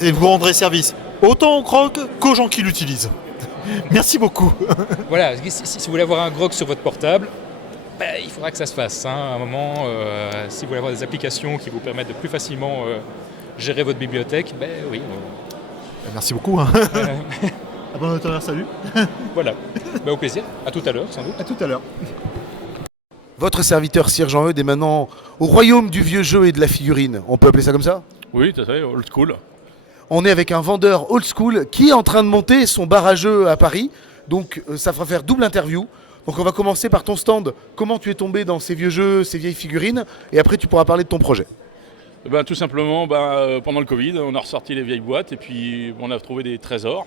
Et vous rendrez service autant au grog qu'aux gens qui l'utilisent. Merci beaucoup. Voilà, si vous voulez avoir un grog sur votre portable, ben, il faudra que ça se fasse. Hein. À un moment, si vous voulez avoir des applications qui vous permettent de plus facilement gérer votre bibliothèque, ben oui. Merci beaucoup. Hein. À bon entendeur, salut. Voilà, ben, au plaisir. À tout à l'heure, sans doute. À tout à l'heure. Votre serviteur Sir Jean-Eudes est maintenant au royaume du vieux jeu et de la figurine. On peut appeler ça comme ça ? Oui, tout à fait, old school. On est avec un vendeur old school qui est en train de monter son bar à jeux à Paris. Donc ça fera faire double interview. Donc on va commencer par ton stand. Comment tu es tombé dans ces vieux jeux, ces vieilles figurines ? Et après tu pourras parler de ton projet. Tout simplement, pendant le Covid, on a ressorti les vieilles boîtes et puis on a trouvé des trésors.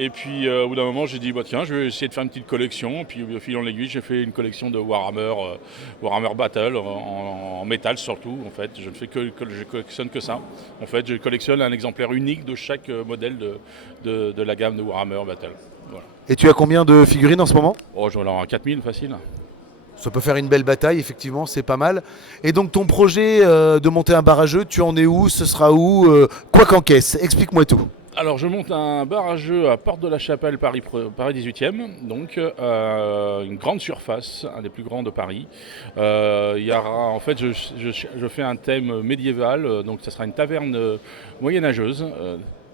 Et puis au bout d'un moment, j'ai dit tiens, je vais essayer de faire une petite collection. Et puis au fil en aiguille, j'ai fait une collection de Warhammer Battle en métal surtout. En fait, je ne fais je collectionne que ça. En fait, je collectionne un exemplaire unique de chaque modèle de la gamme de Warhammer Battle. Voilà. Et tu as combien de figurines en ce moment ? Oh, j'en ai un 4000 facile. Ça peut faire une belle bataille, effectivement, c'est pas mal. Et donc ton projet de monter un bar à jeux, tu en es où ? Ce sera où ? Quoi qu'en caisse ? Explique-moi tout. Alors je monte un bar à jeux à Porte de la Chapelle, Paris 18e, donc une grande surface, un des plus grands de Paris. Il y aura, en fait, je fais un thème médiéval, donc ça sera une taverne moyenâgeuse.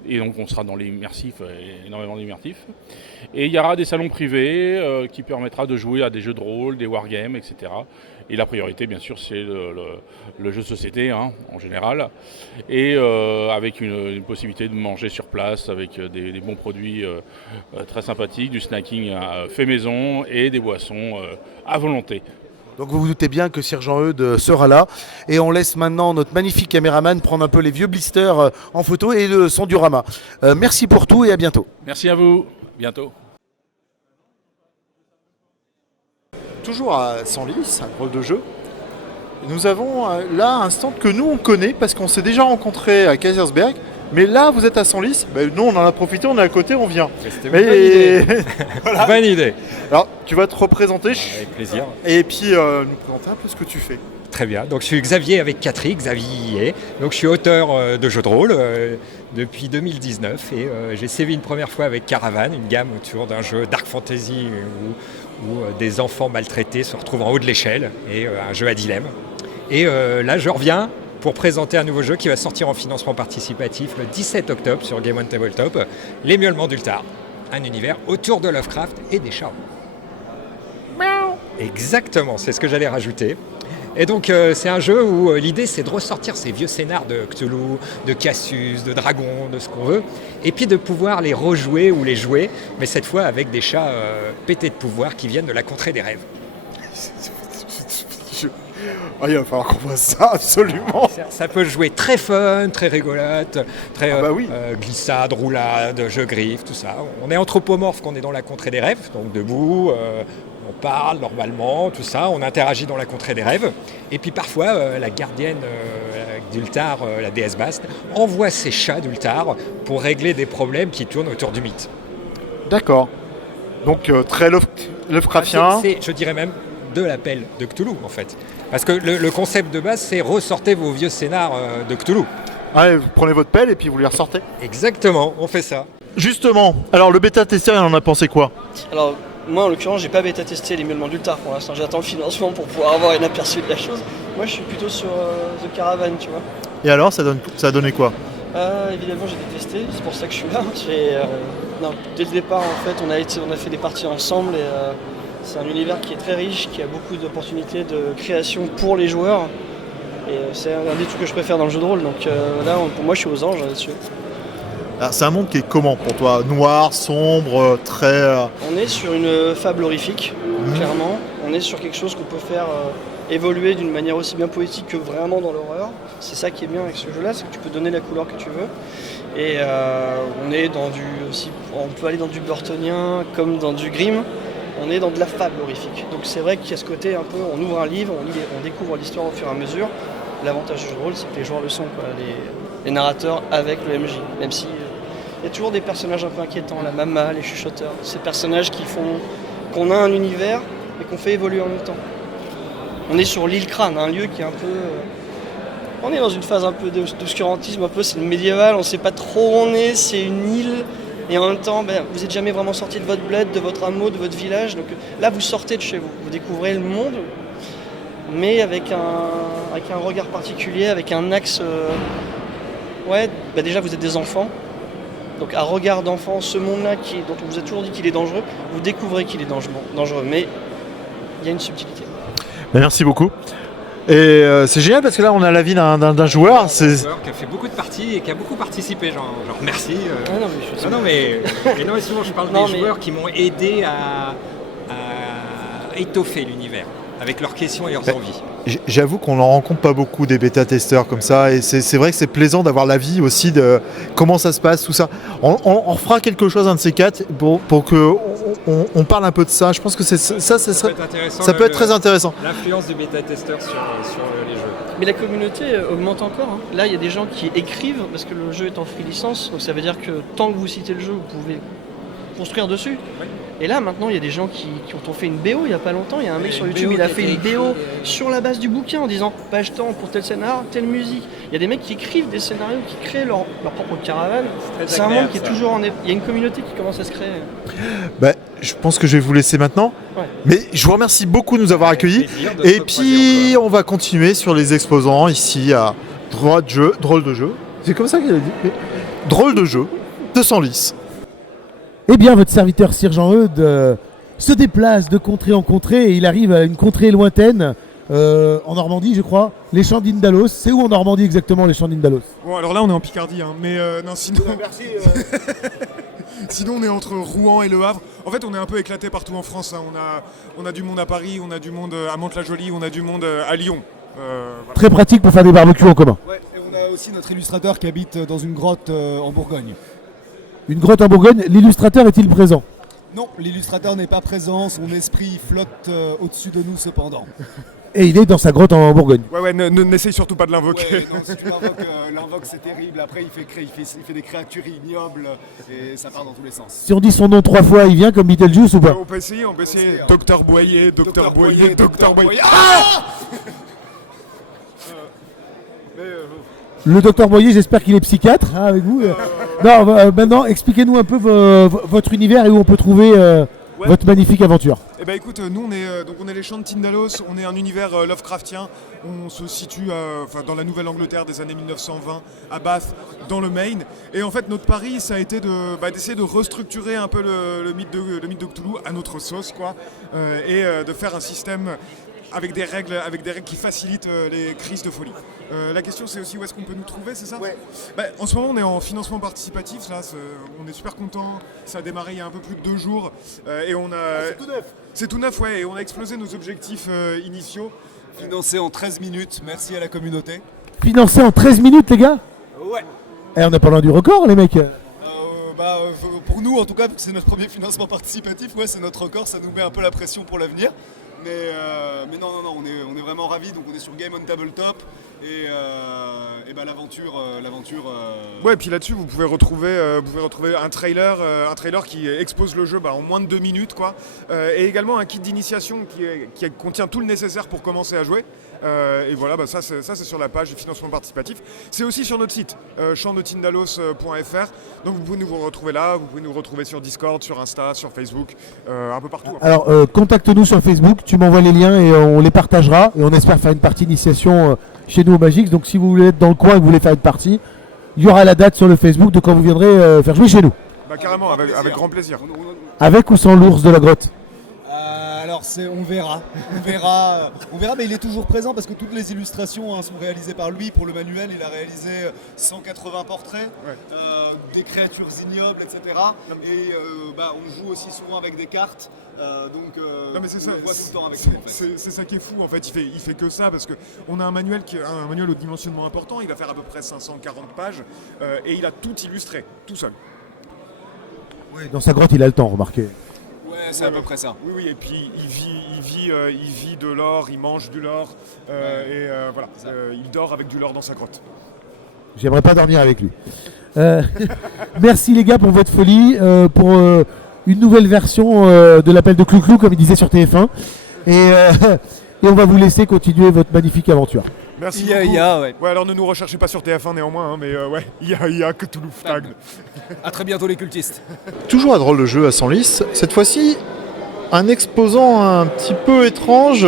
Et donc on sera dans l'immersif, énormément d'immersif. Et il y aura des salons privés qui permettra de jouer à des jeux de rôle, des wargames, etc. Et la priorité, bien sûr, c'est le jeu de société, hein, en général. Et avec une possibilité de manger sur place, avec des bons produits très sympathiques, du snacking fait maison et des boissons à volonté. Donc vous vous doutez bien que Sergent Eudes sera là. Et on laisse maintenant notre magnifique caméraman prendre un peu les vieux blisters en photo et le son du Rama. Merci pour tout et à bientôt. Merci à vous. Bientôt. Toujours à Senlis, un drôle de jeu. Nous avons là un stand que nous on connaît parce qu'on s'est déjà rencontré à Kaisersberg. Mais là, vous êtes à Senlis, nous on en a profité, on est à côté, on vient. C'était une bonne idée. Voilà. Bonne idée. Alors, tu vas te représenter. Avec plaisir. Et puis, nous présenter un peu ce que tu fais. Très bien. Donc, je suis Xavier avec Catherine, Xavier. Donc, je suis auteur de jeux de rôle depuis 2019 et j'ai sévi une première fois avec Caravane, une gamme autour d'un jeu dark fantasy où des enfants maltraités se retrouvent en haut de l'échelle et un jeu à dilemme. Et là, je reviens pour présenter un nouveau jeu qui va sortir en financement participatif le 17 octobre sur Game One Tabletop, Les Miaulements d'Ultar, un univers autour de Lovecraft et des chats. Exactement, c'est ce que j'allais rajouter. Et donc c'est un jeu où l'idée c'est de ressortir ces vieux scénars de Cthulhu, de Cassius, de Dragon, de ce qu'on veut, et puis de pouvoir les rejouer ou les jouer, mais cette fois avec des chats pétés de pouvoir qui viennent de la contrée des rêves. Il va falloir qu'on voit ça, absolument. Ça peut jouer très fun, très rigolote, très glissade, roulade, jeu griffe, tout ça. On est anthropomorphe quand on est dans la contrée des rêves, donc debout, on parle normalement, tout ça, on interagit dans la contrée des rêves. Et puis parfois, la gardienne d'Ultar, la déesse Bast, envoie ses chats d'Ultar pour régler des problèmes qui tournent autour du mythe. D'accord. Donc très Lovecraftien. C'est, je dirais même, de l'appel de Cthulhu en fait. Parce que le concept de base, c'est ressortez vos vieux scénars de Cthulhu. Ouais, vous prenez votre pelle et puis vous les ressortez. Exactement, on fait ça. Justement, alors le bêta-testeur, il en a pensé quoi? Alors, moi en l'occurrence, j'ai pas bêta-testé les Miaulements d'Ultar pour l'instant. J'attends le financement pour pouvoir avoir un aperçu de la chose. Moi, je suis plutôt sur The Caravan, tu vois. Et alors, ça a donné quoi? Évidemment, j'ai détesté, c'est pour ça que je suis là. Dès le départ, en fait, on a fait des parties ensemble et c'est un univers qui est très riche, qui a beaucoup d'opportunités de création pour les joueurs. Et c'est un des trucs que je préfère dans le jeu de rôle. Donc là, pour moi, je suis aux anges là-dessus. Alors, c'est un monde qui est comment pour toi? Noir, sombre, très... On est sur une fable horrifique, clairement. On est sur quelque chose qu'on peut faire évoluer d'une manière aussi bien poétique que vraiment dans l'horreur. C'est ça qui est bien avec ce jeu-là, c'est que tu peux donner la couleur que tu veux. Et on est dans on peut aller dans du burtonien comme dans du Grimm. On est dans de la fable horrifique. Donc c'est vrai qu'il y a ce côté un peu, on ouvre un livre, on découvre l'histoire au fur et à mesure. L'avantage du jeu de rôle, c'est que les joueurs le sont, quoi. Les narrateurs avec le MJ. Même si il y a toujours des personnages un peu inquiétants, la mama, les chuchoteurs. Ces personnages qui font qu'on a un univers et qu'on fait évoluer en même temps. On est sur l'île Crâne, un lieu qui est un peu... on est dans une phase un peu d'obscurantisme, un peu, c'est le médiéval, on ne sait pas trop où on est, c'est une île. Et en même temps, vous n'êtes jamais vraiment sorti de votre bled, de votre hameau, de votre village. Donc là, vous sortez de chez vous. Vous découvrez le monde, mais avec un regard particulier, avec un axe... déjà, vous êtes des enfants. Donc à regard d'enfant, ce monde-là dont on vous a toujours dit qu'il est dangereux, vous découvrez qu'il est dangereux. Mais il y a une subtilité. Merci beaucoup. Et c'est génial parce que là on a l'avis d'un joueur. C'est un joueur qui a fait beaucoup de parties et qui a beaucoup participé, genre merci. Mais souvent je parle des joueurs qui m'ont aidé à étoffer l'univers avec leurs questions et leurs envies. J'avoue qu'on n'en rencontre pas beaucoup des bêta-testeurs comme ça et c'est vrai que c'est plaisant d'avoir l'avis aussi de comment ça se passe, tout ça. On refera quelque chose, un de ces quatre, pour qu'on parle un peu de ça. Je pense que ça peut être très intéressant. L'influence du bêta-testeur sur les jeux. Mais la communauté augmente encore. Hein. Là, il y a des gens qui écrivent parce que le jeu est en free licence, donc ça veut dire que tant que vous citez le jeu, vous pouvez construire dessus. Oui. Et là, maintenant, il y a des gens qui ont fait une BO il n'y a pas longtemps. Il y a un mec sur YouTube, il a fait une BO sur la base du bouquin en disant page temps pour tel scénario, telle musique. Il y a des mecs qui écrivent des scénarios, qui créent leur propre caravane. C'est un monde qui est toujours il y a une communauté qui commence à se créer. Je pense que je vais vous laisser maintenant. Ouais. Mais je vous remercie beaucoup de nous avoir accueillis. Et puis, on va continuer sur les exposants ici à Drôle de jeu. C'est comme ça qu'il a dit. Drôle de jeu de Senlis. Eh bien, votre serviteur Sergent Eudes se déplace de contrée en contrée et il arrive à une contrée lointaine en Normandie, je crois. Les champs d'Indalos. C'est où en Normandie exactement, les champs d'Indalos? Bon, alors là, on est en Picardie, hein, mais non, sinon. Merci. Sinon, on est entre Rouen et Le Havre. En fait, on est un peu éclaté partout en France, hein. On a du monde à Paris, on a du monde à Mantes-la-Jolie, on a du monde à Lyon. Voilà. Très pratique pour faire des barbecues en commun. Ouais, et on a aussi notre illustrateur qui habite dans une grotte en Bourgogne. Une grotte en Bourgogne. L'illustrateur est-il présent? Non, l'illustrateur n'est pas présent, son esprit flotte au-dessus de nous cependant. Et il est dans sa grotte en Bourgogne. Ouais, n'essaye surtout pas de l'invoquer. Ouais, non, si tu l'invoques, c'est terrible. Après, il fait des créatures ignobles et ça part dans tous les sens. Si on dit son nom 3 fois, il vient comme Beetlejuice ou pas? On peut essayer. Docteur Boyer, Docteur Boyer, Docteur Boyer. Le docteur Boyer, j'espère qu'il est psychiatre hein, avec vous. Non, maintenant, expliquez-nous un peu votre univers et où on peut trouver votre magnifique aventure. Eh ben écoute, nous on est les champs de Tindalos, on est un univers Lovecraftien. On se situe dans la Nouvelle-Angleterre des années 1920, à Bath, dans le Maine. Et en fait, notre pari, ça a été d'essayer de restructurer un peu le mythe de Cthulhu à notre sauce, quoi, et de faire un système avec des règles qui facilitent les crises de folie. La question c'est aussi où est-ce qu'on peut nous trouver, c'est ça? Ouais. En ce moment on est en financement participatif, là, on est super content, ça a démarré il y a un peu plus de 2 jours et on a... c'est tout neuf. C'est tout neuf, ouais, et on a explosé nos objectifs initiaux. Financé en 13 minutes, merci à la communauté. Financé en 13 minutes les gars? Ouais. On n'est pas loin du record les mecs. Pour nous en tout cas, c'est notre premier financement participatif, ouais, c'est notre record, ça nous met un peu la pression pour l'avenir. Mais non, on est vraiment ravis, donc on est sur Game on Tabletop et l'aventure. Ouais, et puis là-dessus vous pouvez retrouver un trailer qui expose le jeu en moins de 2 minutes, quoi, et également un kit d'initiation qui contient tout le nécessaire pour commencer à jouer. Et voilà, ça c'est sur la page du financement participatif. C'est aussi sur notre site, champdetindalos.fr. Donc vous pouvez nous retrouver là, vous pouvez nous retrouver sur Discord, sur Insta, sur Facebook, un peu partout. Alors contacte-nous sur Facebook, tu m'envoies les liens et on les partagera. Et on espère faire une partie d'initiation chez nous au Magix. Donc si vous voulez être dans le coin et que vous voulez faire une partie, il y aura la date sur le Facebook de quand vous viendrez faire jouer chez nous. Carrément, avec grand plaisir. Avec ou sans l'ours de la grotte? Alors on verra, mais il est toujours présent parce que toutes les illustrations sont réalisées par lui. Pour le manuel, il a réalisé 180 portraits, des créatures ignobles, etc. Et on joue aussi souvent avec des cartes, donc non, mais c'est ça, on le voit tout le temps avec c'est, nous. En fait. c'est ça qui est fou, en fait, il fait que ça parce qu'on a un manuel au dimensionnement important, il va faire à peu près 540 pages et il a tout illustré, tout seul. Ouais, dans sa grotte, il a le temps, remarquez. Ouais, c'est à peu près ça. Oui, et puis il vit de l'or, il mange du lore, et voilà, il dort avec du lore dans sa grotte. J'aimerais pas dormir avec lui. Merci les gars pour votre folie, pour une nouvelle version de l'appel de Clou-Clou, comme il disait sur TF1. Et on va vous laisser continuer votre magnifique aventure. Merci beaucoup. Ouais, alors ne nous recherchez pas sur TF1 néanmoins, hein, mais il y a que Cthulhu Tag. A très bientôt les cultistes. Toujours à Drôle de jeu à Senlis, cette fois-ci un exposant un petit peu étrange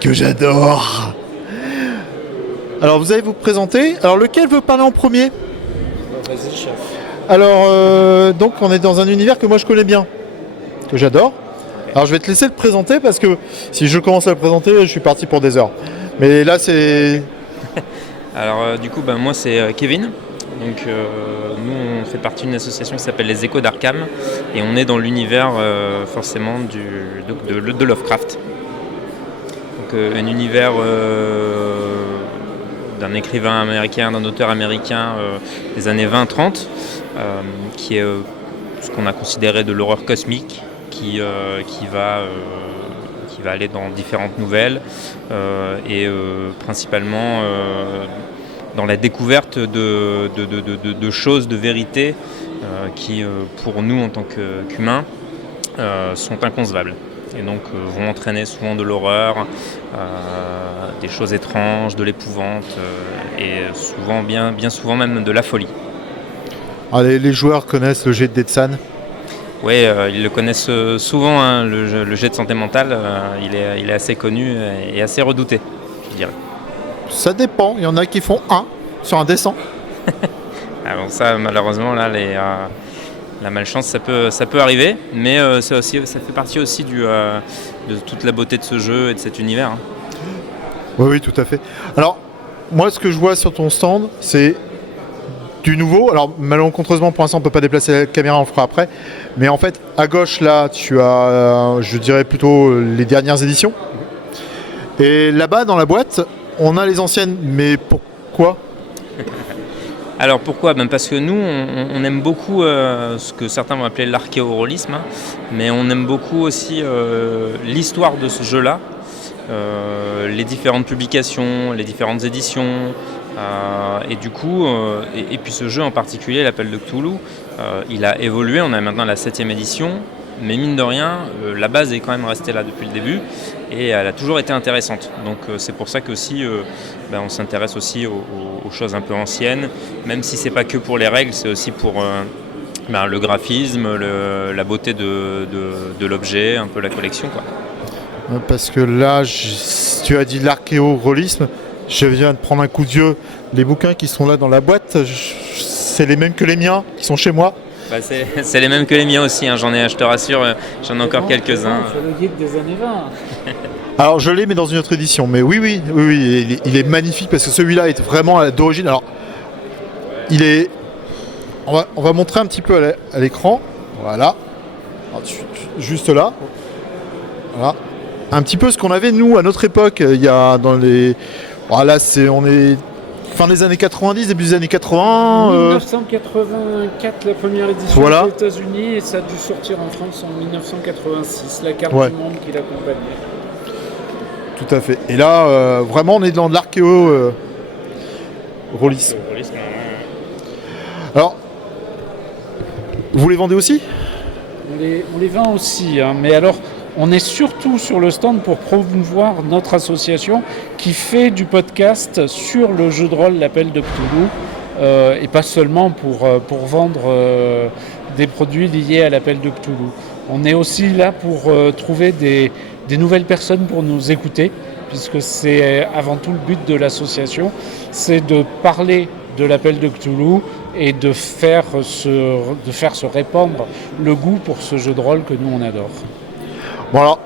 que j'adore. Alors vous allez vous présenter, alors lequel veut parler en premier? Vas-y chef. Alors donc on est dans un univers que moi je connais bien, que j'adore. Alors je vais te laisser le présenter parce que si je commence à le présenter, je suis parti pour des heures. Mais là c'est... Alors du coup moi c'est Kevin. Donc nous on fait partie d'une association qui s'appelle les Échos d'Arkham et on est dans l'univers forcément de Lovecraft. Donc un univers d'un écrivain américain, d'un auteur américain des années 20-30 qui est ce qu'on a considéré de l'horreur cosmique qui va aller dans différentes nouvelles et principalement dans la découverte de choses, de vérités qui, pour nous en tant qu'humains, sont inconcevables. Et donc vont entraîner souvent de l'horreur, des choses étranges, de l'épouvante et souvent, bien souvent même de la folie. Ah, les joueurs connaissent le jet de Detsan. Oui, ils le connaissent souvent, hein, le jet de santé mentale, il est assez connu et assez redouté, je dirais. Ça dépend, il y en a qui font 1 sur un dessin. Ah bon, ça malheureusement là, la malchance ça peut arriver, mais ça fait partie aussi de toute la beauté de ce jeu et de cet univers. Hein. Oui, tout à fait. Alors, moi, ce que je vois sur ton stand, c'est du nouveau. Alors, malencontreusement, pour l'instant, on ne peut pas déplacer la caméra, on le fera après. Mais en fait, à gauche, là, tu as, je dirais plutôt les dernières éditions. Et là-bas, dans la boîte, on a les anciennes. Mais pourquoi ? Alors pourquoi ? Parce que nous, on aime beaucoup ce que certains vont appeler l'archéorolisme, hein, mais on aime beaucoup aussi l'histoire de ce jeu-là, les différentes publications, les différentes éditions, et du coup, et puis ce jeu en particulier, l'Appel de Cthulhu, il a évolué, on a maintenant la 7e édition, mais mine de rien, la base est quand même restée là depuis le début, et elle a toujours été intéressante. Donc c'est pour ça qu'aussi on s'intéresse aussi aux choses un peu anciennes, même si c'est pas que pour les règles, c'est aussi pour le graphisme, la beauté de l'objet, un peu la collection, quoi. Parce que là, tu as dit l'archéorolisme, je viens de prendre un coup d'yeux. Les bouquins qui sont là dans la boîte, c'est les mêmes que les miens, qui sont chez moi. C'est les mêmes que les miens aussi, hein, je te rassure, j'en ai encore quelques-uns. C'est le guide des années 20. Alors je l'ai, mais dans une autre édition. Mais oui, il est magnifique parce que celui-là est vraiment d'origine. Alors, il est. On va montrer un petit peu à l'écran. Voilà. Alors, juste là. Voilà. Un petit peu ce qu'on avait nous à notre époque. Il y a dans les. Voilà, on est fin des années 90, début des années 80. 1984, la première édition voilà. aux États-Unis, et ça a dû sortir en France en 1986. La carte du monde qui l'accompagnait. Tout à fait. Et là, vraiment, on est dans de l'archéorolisme. Alors, vous les vendez aussi ? On les vend aussi, hein, mais alors, on est surtout sur le stand pour promouvoir notre association qui fait du podcast sur le jeu de rôle l'Appel de Cthulhu, et pas seulement pour vendre des produits liés à l'Appel de Cthulhu. On est aussi là pour trouver des nouvelles personnes pour nous écouter, puisque c'est avant tout le but de l'association, c'est de parler de l'Appel de Cthulhu et de faire se répandre le goût pour ce jeu de rôle que nous on adore. Bon alors,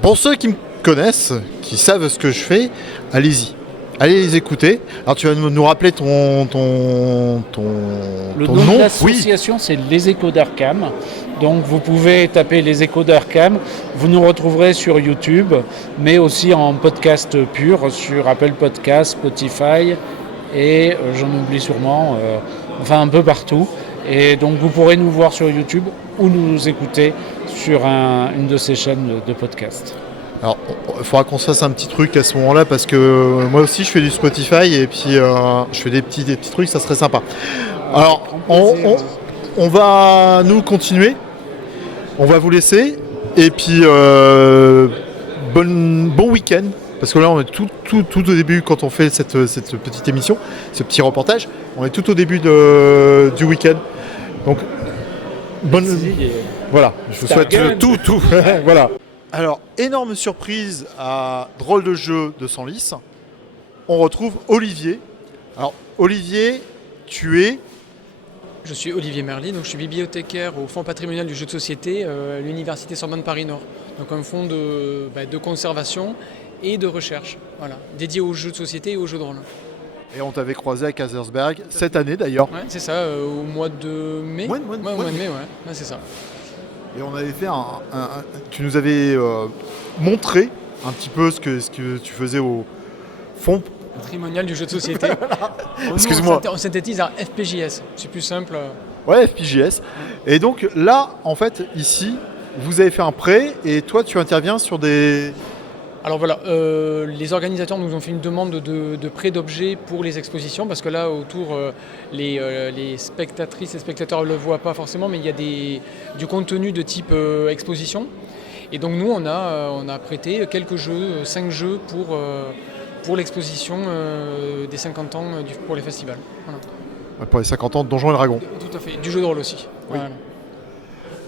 pour ceux qui me connaissent, qui savent ce que je fais, allez-y. Allez les écouter. Alors tu vas nous rappeler ton Le nom nom. de l'association, c'est Les Échos d'Arkham. Donc vous pouvez taper Les Échos d'Arkham. Vous nous retrouverez sur YouTube, mais aussi en podcast pur sur Apple Podcasts, Spotify et j'en oublie sûrement, un peu partout. Et donc vous pourrez nous voir sur YouTube ou nous écouter sur une de ces chaînes de podcast. Alors, il faudra qu'on se fasse un petit truc à ce moment-là parce que moi aussi je fais du Spotify et puis je fais des petits trucs, ça serait sympa. Alors, on va nous continuer, on va vous laisser et puis bon week-end parce que là on est tout au début quand on fait cette petite émission, ce petit reportage, on est tout au début du week-end. Donc, voilà, je vous souhaite tout. Voilà. Alors, énorme surprise à Drôle de jeu de Senlis. On retrouve Olivier. Alors, Olivier, tu es... Je suis Olivier Merly, donc je suis bibliothécaire au Fonds patrimonial du jeu de société à l'Université Sorbonne Paris-Nord. Donc un fonds de conservation et de recherche, voilà, dédié aux jeux de société et aux jeux de rôle. Et on t'avait croisé à Kaisersberg cette année d'ailleurs. Ouais, c'est ça, au mois de mai. Au mois de mai, ouais, c'est ça. Et on avait fait tu nous avais montré un petit peu ce que tu faisais au fond patrimonial du jeu de société. Excuse-moi. On synthétise à FPJS, c'est plus simple. Ouais, FPJS. Et donc là, en fait, ici, vous avez fait un prêt et toi, tu interviens sur des... Alors voilà, les organisateurs nous ont fait une demande de prêt d'objets pour les expositions parce que là autour les spectatrices et spectateurs ne le voient pas forcément, mais il y a du contenu de type exposition. Et donc nous on a prêté quelques jeux, 5 jeux pour l'exposition des 50 ans pour les festivals. Voilà. Pour les 50 ans de Donjons et Dragons. Tout à fait, du jeu de rôle aussi. Oui. Voilà.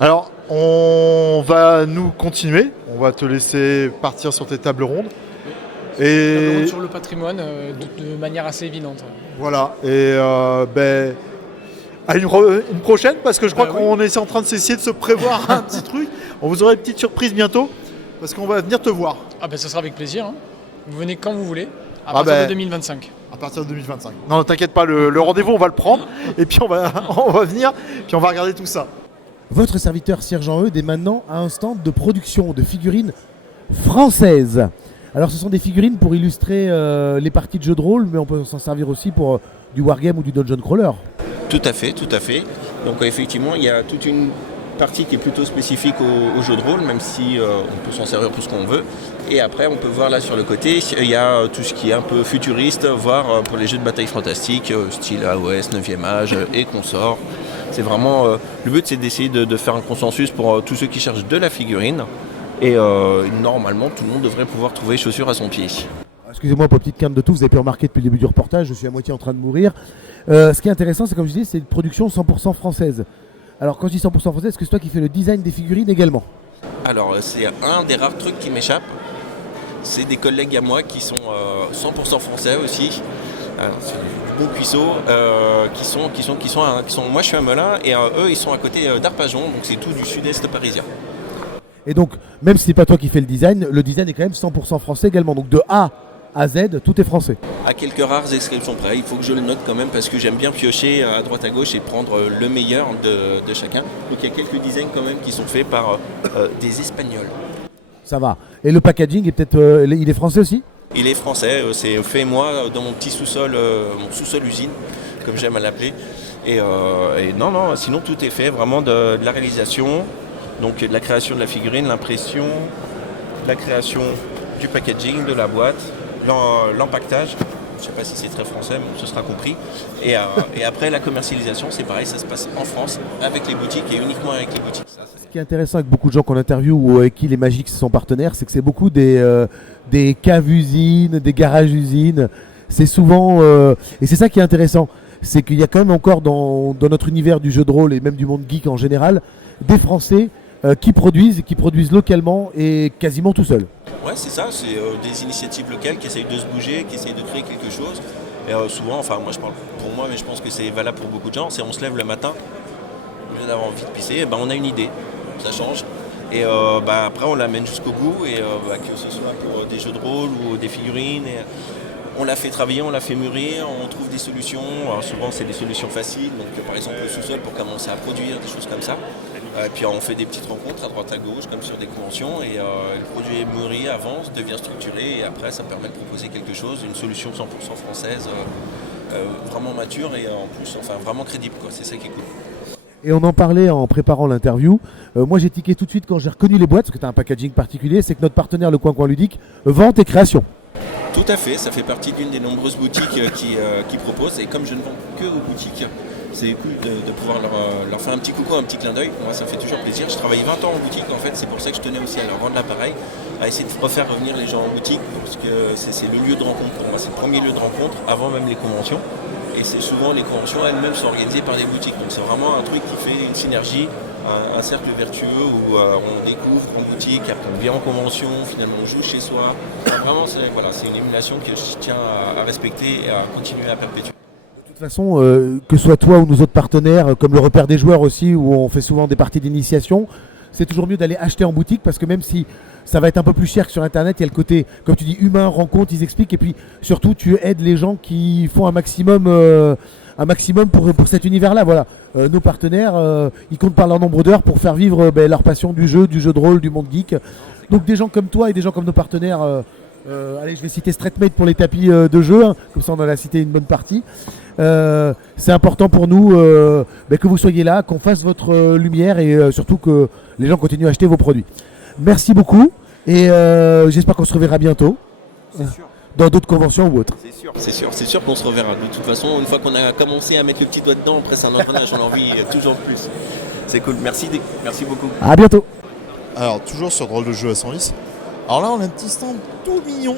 Alors, on va nous continuer. On va te laisser partir sur tes tables rondes. Et Table ronde sur le patrimoine de manière assez évidente. Voilà. Et à une prochaine, parce que je crois qu'on est en train d'essayer de se prévoir un petit truc. On vous aura une petite surprise bientôt, parce qu'on va venir te voir. Ah ben ça sera avec plaisir. Hein. Vous venez quand vous voulez, à partir de 2025. À partir de 2025. Non, t'inquiète pas, le rendez-vous, on va le prendre, et puis on va venir, puis on va regarder tout ça. Votre serviteur Sergent Eudes est maintenant à un stand de production de figurines françaises. Alors ce sont des figurines pour illustrer les parties de jeux de rôle, mais on peut s'en servir aussi pour du wargame ou du dungeon crawler. Tout à fait, tout à fait. Donc effectivement, il y a toute une partie qui est plutôt spécifique au jeu de rôle, même si on peut s'en servir pour ce qu'on veut. Et après, on peut voir là sur le côté, il y a tout ce qui est un peu futuriste, voire pour les jeux de bataille fantastique, style AOS, 9e âge et consorts. C'est vraiment, le but c'est d'essayer de faire un consensus pour tous ceux qui cherchent de la figurine. Et normalement, tout le monde devrait pouvoir trouver chaussures à son pied. Excusez-moi pour petite quinte de tout, vous avez pu remarquer depuis le début du reportage, je suis à moitié en train de mourir. Ce qui est intéressant, c'est comme je disais, c'est une production 100% française. Alors quand je dis 100% française, est-ce que c'est toi qui fais le design des figurines également? Alors c'est un des rares trucs qui m'échappe. C'est des collègues à moi qui sont 100% français aussi. C'est du bon cuisseau, moi je suis à Melun et eux ils sont à côté d'Arpajon, donc c'est tout du sud-est parisien. Et donc, même si c'est pas toi qui fais le design est quand même 100% français également. Donc de A à Z, tout est français. À quelques rares exceptions près, il faut que je le note quand même parce que j'aime bien piocher à droite à gauche et prendre le meilleur de chacun. Donc il y a quelques designs quand même qui sont faits par des Espagnols. Ça va. Et le packaging est peut-être, il est français aussi? Il est français, c'est fait moi dans mon petit sous-sol, mon sous-sol usine, comme j'aime à l'appeler. Et non, sinon tout est fait vraiment de la réalisation. Donc de la création de la figurine, l'impression, la création du packaging, de la boîte, l'empaquetage. Je ne sais pas si c'est très français, mais ce sera compris. Et après la commercialisation, c'est pareil, ça se passe en France, avec les boutiques et uniquement avec les boutiques. Ce qui est intéressant avec beaucoup de gens qu'on interviewe ou avec qui les Magiques sont partenaires, c'est que c'est beaucoup des caves-usines, des garages-usines. C'est souvent... et c'est ça qui est intéressant, c'est qu'il y a quand même encore dans notre univers du jeu de rôle et même du monde geek en général, des Français qui produisent localement et quasiment tout seuls. Ouais, c'est ça, c'est des initiatives locales qui essayent de se bouger, qui essayent de créer quelque chose. Et souvent, enfin moi je parle pour moi, mais je pense que c'est valable pour beaucoup de gens, c'est on se lève le matin, au lieu d'avoir envie de pisser, on a une idée, ça change. Et après on l'amène jusqu'au bout, et que ce soit pour des jeux de rôle ou des figurines. On l'a fait travailler, on l'a fait mûrir, on trouve des solutions. Alors souvent c'est des solutions faciles, donc par exemple le sous-sol pour commencer à produire, des choses comme ça. Puis on fait des petites rencontres à droite à gauche, comme sur des conventions, et le produit est mûri, avance, devient structuré, et après ça permet de proposer quelque chose, une solution 100% française, vraiment mature et en plus vraiment crédible, quoi. C'est ça qui est cool. Et on en parlait en préparant l'interview. Moi j'ai tiqué tout de suite quand j'ai reconnu les boîtes, parce que tu as un packaging particulier, c'est que notre partenaire Le Coin Coin Ludique vend tes créations. Tout à fait, ça fait partie d'une des nombreuses boutiques qui proposent, et comme je ne vends que aux boutiques, c'est cool de pouvoir leur faire un petit coucou, un petit clin d'œil. Moi ça me fait toujours plaisir. Je travaille 20 ans en boutique en fait, c'est pour ça que je tenais aussi à leur vendre l'appareil, à essayer de refaire revenir les gens en boutique, parce que c'est le lieu de rencontre pour moi, c'est le premier lieu de rencontre avant même les conventions. Et c'est souvent les conventions elles-mêmes sont organisées par des boutiques. Donc c'est vraiment un truc qui fait une synergie, un cercle vertueux où on découvre en boutique, après on vient en convention, finalement on joue chez soi. Vraiment c'est une émulation que je tiens à respecter et à continuer à perpétuer. De toute façon, que ce soit toi ou nos autres partenaires, comme le repère des joueurs aussi, où on fait souvent des parties d'initiation, c'est toujours mieux d'aller acheter en boutique, parce que même si ça va être un peu plus cher que sur internet, il y a le côté, comme tu dis, humain, rencontre, ils expliquent, et puis surtout tu aides les gens qui font un maximum pour cet univers-là. Voilà. Nos partenaires, ils comptent par leur nombre d'heures pour faire vivre leur passion du jeu de rôle, du monde geek. Donc des gens comme toi et des gens comme nos partenaires, allez, je vais citer StreetMate pour les tapis de jeu, hein, comme ça on en a cité une bonne partie. C'est important pour nous que vous soyez là, qu'on fasse votre lumière, et surtout que les gens continuent à acheter vos produits. Merci beaucoup, et j'espère qu'on se reverra bientôt dans d'autres conventions ou autres. C'est sûr qu'on se reverra. De toute façon, une fois qu'on a commencé à mettre le petit doigt dedans, après c'est un engrenage, on a envie toujours plus. C'est cool, merci beaucoup. À bientôt. Alors toujours sur Drôle de jeu à Senlis. Alors là on a un petit stand tout mignon,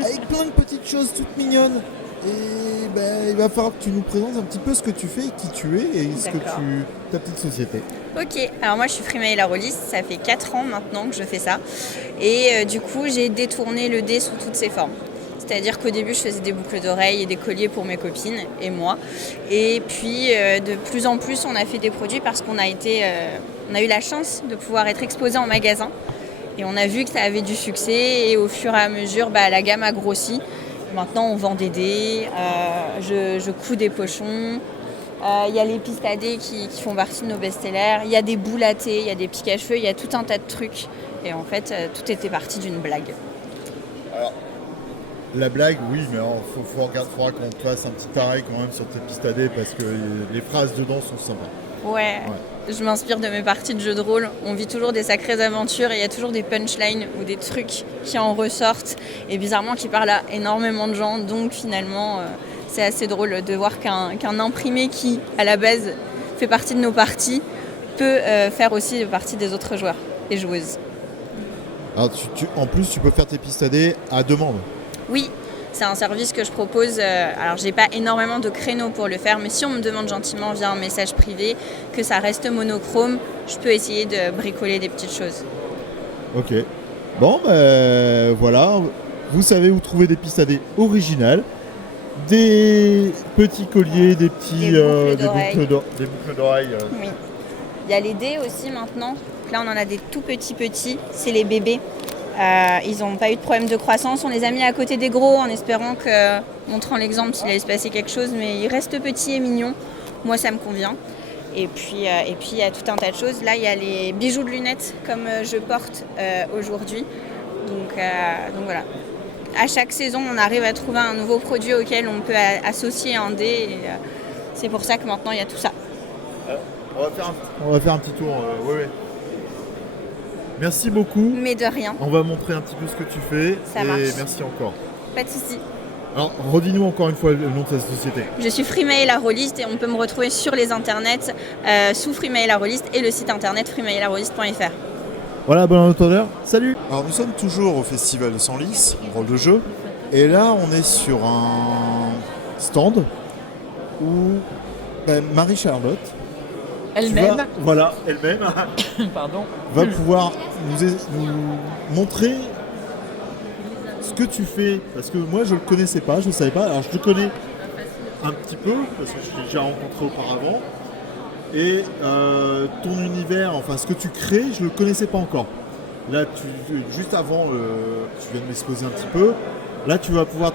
avec plein de petites choses toutes mignonnes. Et il va falloir que tu nous présentes un petit peu ce que tu fais, qui tu es et ta petite société. Ok, alors moi je suis Frimae la Rôliste, ça fait 4 ans maintenant que je fais ça. Et du coup j'ai détourné le dé sous toutes ses formes. C'est-à-dire qu'au début je faisais des boucles d'oreilles et des colliers pour mes copines et moi. Et puis de plus en plus on a fait des produits parce qu'on a eu la chance de pouvoir être exposé en magasin. Et on a vu que ça avait du succès et au fur et à mesure, la gamme a grossi. Maintenant, on vend des dés, je couds des pochons. Il y a les pistes à dés qui font partie de nos best-sellers. Il y a des boules à thé, il y a des piques à cheveux, il y a tout un tas de trucs. Et en fait, tout était parti d'une blague. Alors, la blague, oui, mais faudra qu'on te fasse un petit pareil quand même sur tes pistes à dés parce que les phrases dedans sont sympas. Ouais. Je m'inspire de mes parties de jeux de rôle. On vit toujours des sacrées aventures et il y a toujours des punchlines ou des trucs qui en ressortent et bizarrement qui parlent à énormément de gens. Donc finalement, c'est assez drôle de voir qu'un imprimé qui, à la base, fait partie de nos parties peut faire aussi partie des autres joueurs et joueuses. Alors en plus, tu peux faire tes pistes à dés à demande. Oui, c'est un service que je propose. Alors, j'ai pas énormément de créneaux pour le faire, mais si on me demande gentiment via un message privé que ça reste monochrome, je peux essayer de bricoler des petites choses. Ok. Bon, voilà. Vous savez où trouver des pistes à dés originales, des petits colliers, des boucles d'oreilles. Oui. Il y a les dés aussi maintenant. Là, on en a des tout petits. C'est les bébés. Ils n'ont pas eu de problème de croissance. On les a mis à côté des gros en espérant que, montrant l'exemple, s'il allait se passer quelque chose. Mais ils restent petits et mignons. Moi, ça me convient. Et puis, il y a tout un tas de choses. Là, il y a les bijoux de lunettes comme je porte aujourd'hui. Donc voilà. À chaque saison, on arrive à trouver un nouveau produit auquel on peut associer un dé. Et, c'est pour ça que maintenant, il y a tout ça. On va faire un petit tour. Oui. Merci beaucoup. Mais de rien. On va montrer un petit peu ce que tu fais. Ça marche. Merci encore. Pas de souci. Alors, redis-nous encore une fois le nom de ta société. Je suis Freemail la Rôliste et on peut me retrouver sur les internets sous Freemail la Rôliste et le site internet freemaillarôliste.fr. Voilà, bon entendeur. Salut. Alors, nous sommes toujours au festival de Senlis, rôle de jeu. Et là, on est sur un stand où Marie-Charlotte elle-même. Voilà, elle-même. Pardon. Va pouvoir nous montrer ce que tu fais. Parce que moi, je ne le connaissais pas, je ne savais pas. Alors, je te connais un petit peu, parce que je l'ai déjà rencontré auparavant. Et ton univers, enfin, ce que tu crées, je ne le connaissais pas encore. Là, juste avant, tu viens de m'exposer un petit peu. Là, tu vas pouvoir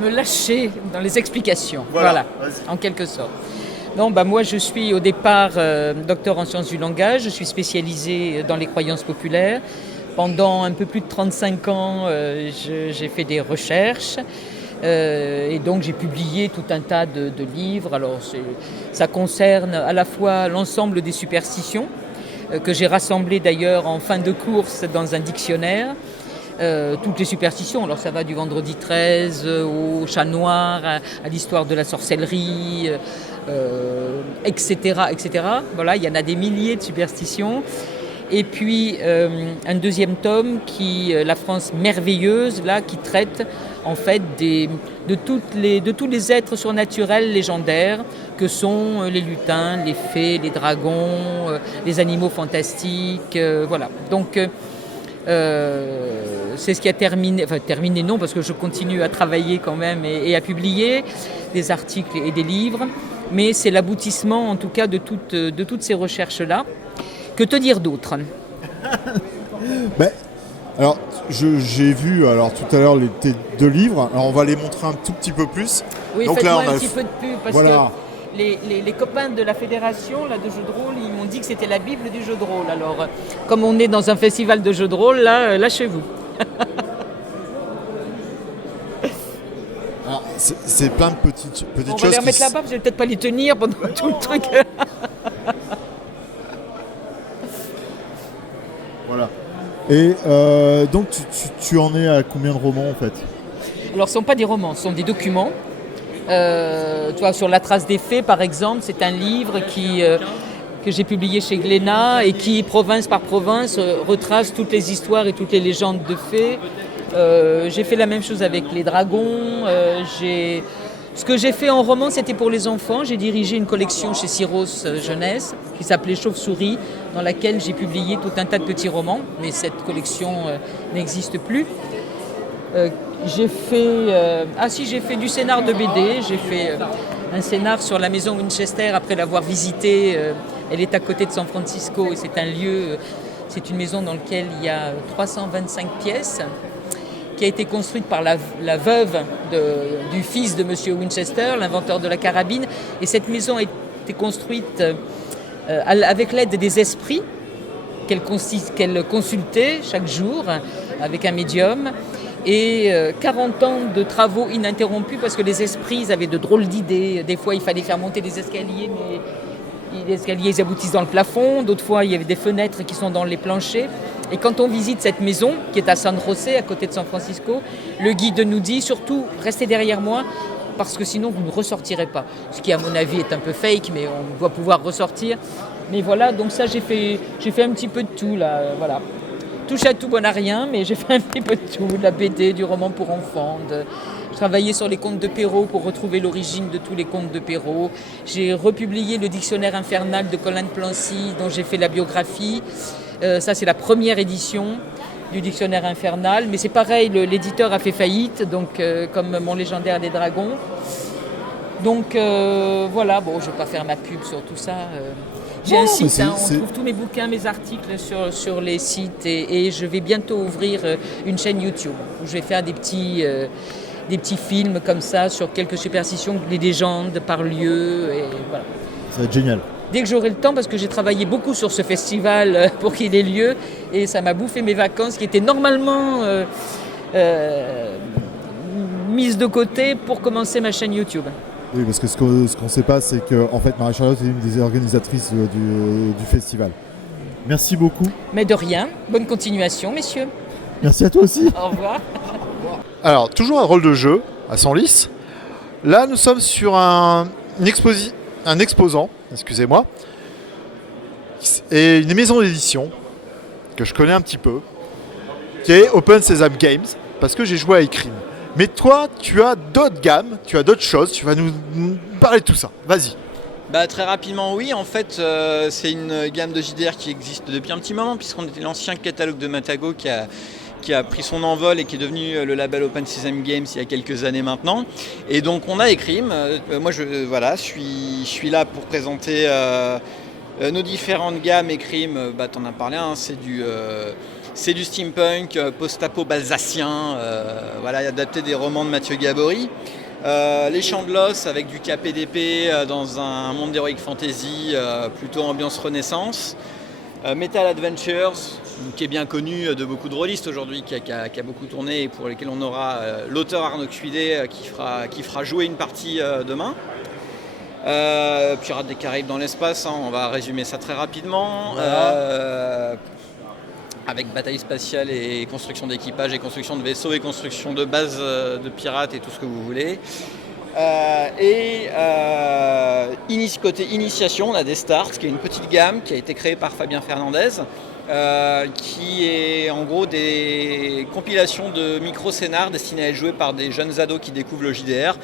me lâcher dans les explications. Voilà en quelque sorte. Non, moi je suis au départ docteur en sciences du langage, je suis spécialisée dans les croyances populaires. Pendant un peu plus de 35 ans, j'ai fait des recherches et donc j'ai publié tout un tas de livres. Alors ça concerne à la fois l'ensemble des superstitions, que j'ai rassemblées d'ailleurs en fin de course dans un dictionnaire. Toutes les superstitions, alors ça va du vendredi 13 au chat noir, à l'histoire de la sorcellerie, etc. Voilà, il y en a des milliers de superstitions. Et puis un deuxième tome La France merveilleuse, là, qui traite en fait de tous les êtres surnaturels légendaires que sont les lutins, les fées, les dragons, les animaux fantastiques, voilà. Donc c'est ce qui a terminé non, parce que je continue à travailler quand même et à publier des articles et des livres, mais c'est l'aboutissement en tout cas de toutes ces recherches-là. Que te dire d'autre? Alors, j'ai vu tout à l'heure tes deux livres, alors on va les montrer un tout petit peu plus. Oui, donc faites-moi là, un petit peu de pub, parce que les copains de la fédération là, de jeux de rôle, ils m'ont dit que c'était la Bible du jeu de rôle. Alors, comme on est dans un festival de jeux de rôle, là, lâchez-vous. Alors, c'est plein de petites choses. On va les remettre là-bas, parce que je vais peut-être pas les tenir pendant tout le truc. Voilà. Et donc, tu en es à combien de romans en fait? Alors, ce ne sont pas des romans, ce sont des documents. Tu vois, sur La Trace des Fées, par exemple, c'est un livre que j'ai publié chez Glénat et qui, province par province, retrace toutes les histoires et toutes les légendes de fées. J'ai fait la même chose avec les dragons. Ce que j'ai fait en roman, c'était pour les enfants. J'ai dirigé une collection chez Syros Jeunesse qui s'appelait Chauve-souris, dans laquelle j'ai publié tout un tas de petits romans, mais cette collection n'existe plus. J'ai fait du scénar de BD. J'ai fait un scénar sur la maison Winchester après l'avoir visitée. Elle est à côté de San Francisco et c'est C'est une maison dans laquelle il y a 325 pièces, qui a été construite par la veuve du fils de M. Winchester, l'inventeur de la carabine. Et cette maison a été construite avec l'aide des esprits qu'elle consultait chaque jour avec un médium. Et 40 ans de travaux ininterrompus parce que les esprits ils avaient de drôles d'idées. Des fois, il fallait faire monter des escaliers, mais les escaliers ils aboutissent dans le plafond. D'autres fois, il y avait des fenêtres qui sont dans les planchers. Et quand on visite cette maison, qui est à San José, à côté de San Francisco, le guide nous dit surtout restez derrière moi parce que sinon vous ne ressortirez pas. Ce qui, à mon avis, est un peu fake, mais on doit pouvoir ressortir. Mais voilà, donc ça, j'ai fait un petit peu de tout, là, voilà. Touche à tout, bon à rien, mais j'ai fait un petit peu de tout, de la BD, du roman pour enfants. Je travaillais sur les contes de Perrault pour retrouver l'origine de tous les contes de Perrault. J'ai republié le dictionnaire infernal de Colin Clancy, dont j'ai fait la biographie. Ça, c'est la première édition du dictionnaire infernal. Mais c'est pareil, l'éditeur a fait faillite, donc, comme Mon légendaire des dragons. Donc voilà, bon, je ne vais pas faire ma pub sur tout ça. J'ai un site, on trouve tous mes bouquins, mes articles sur les sites et je vais bientôt ouvrir une chaîne YouTube où je vais faire des petits films comme ça sur quelques superstitions, des légendes par lieu et voilà. Ça va être génial. Dès que j'aurai le temps, parce que j'ai travaillé beaucoup sur ce festival pour qu'il ait lieu et ça m'a bouffé mes vacances qui étaient normalement mises de côté pour commencer ma chaîne YouTube. Oui, parce que ce qu'on ne sait pas, c'est que en fait, Marie-Charlotte est une des organisatrices du festival. Merci beaucoup. Mais de rien. Bonne continuation, messieurs. Merci à toi aussi. Au revoir. Alors, toujours un rôle de jeu à Senlis. Là, nous sommes sur un exposant, excusez-moi, et une maison d'édition que je connais un petit peu, qui est Open Sesame Games, parce que j'ai joué à Ecrim. Mais toi, tu as d'autres gammes, tu as d'autres choses, tu vas nous parler de tout ça. Vas-y. Très rapidement, oui. En fait, c'est une gamme de JDR qui existe depuis un petit moment, puisqu'on était l'ancien catalogue de Matago qui a pris son envol et qui est devenu le label Open Sesame Games il y a quelques années maintenant. Et donc, on a Ecrim. Moi, je suis là pour présenter nos différentes gammes. Ecrim, t'en as parlé, hein, c'est du steampunk, post-apo balsacien, adapté des romans de Mathieu Gabory. Les Champs de l'Os avec du KPDP dans un monde d'heroic fantasy, plutôt ambiance renaissance. Metal Adventures, qui est bien connu de beaucoup de rôlistes aujourd'hui, qui a beaucoup tourné et pour lesquels on aura l'auteur Arnaud Cuidé qui fera jouer une partie demain. Pirates des Caraïbes dans l'espace, hein, on va résumer ça très rapidement. Voilà. Avec bataille spatiale et construction d'équipage et construction de vaisseaux et construction de bases de pirates et tout ce que vous voulez. Côté initiation, on a des Starts, qui est une petite gamme qui a été créée par Fabien Fernandez, qui est en gros des compilations de micro-scénars destinés à être joués par des jeunes ados qui découvrent le JDR.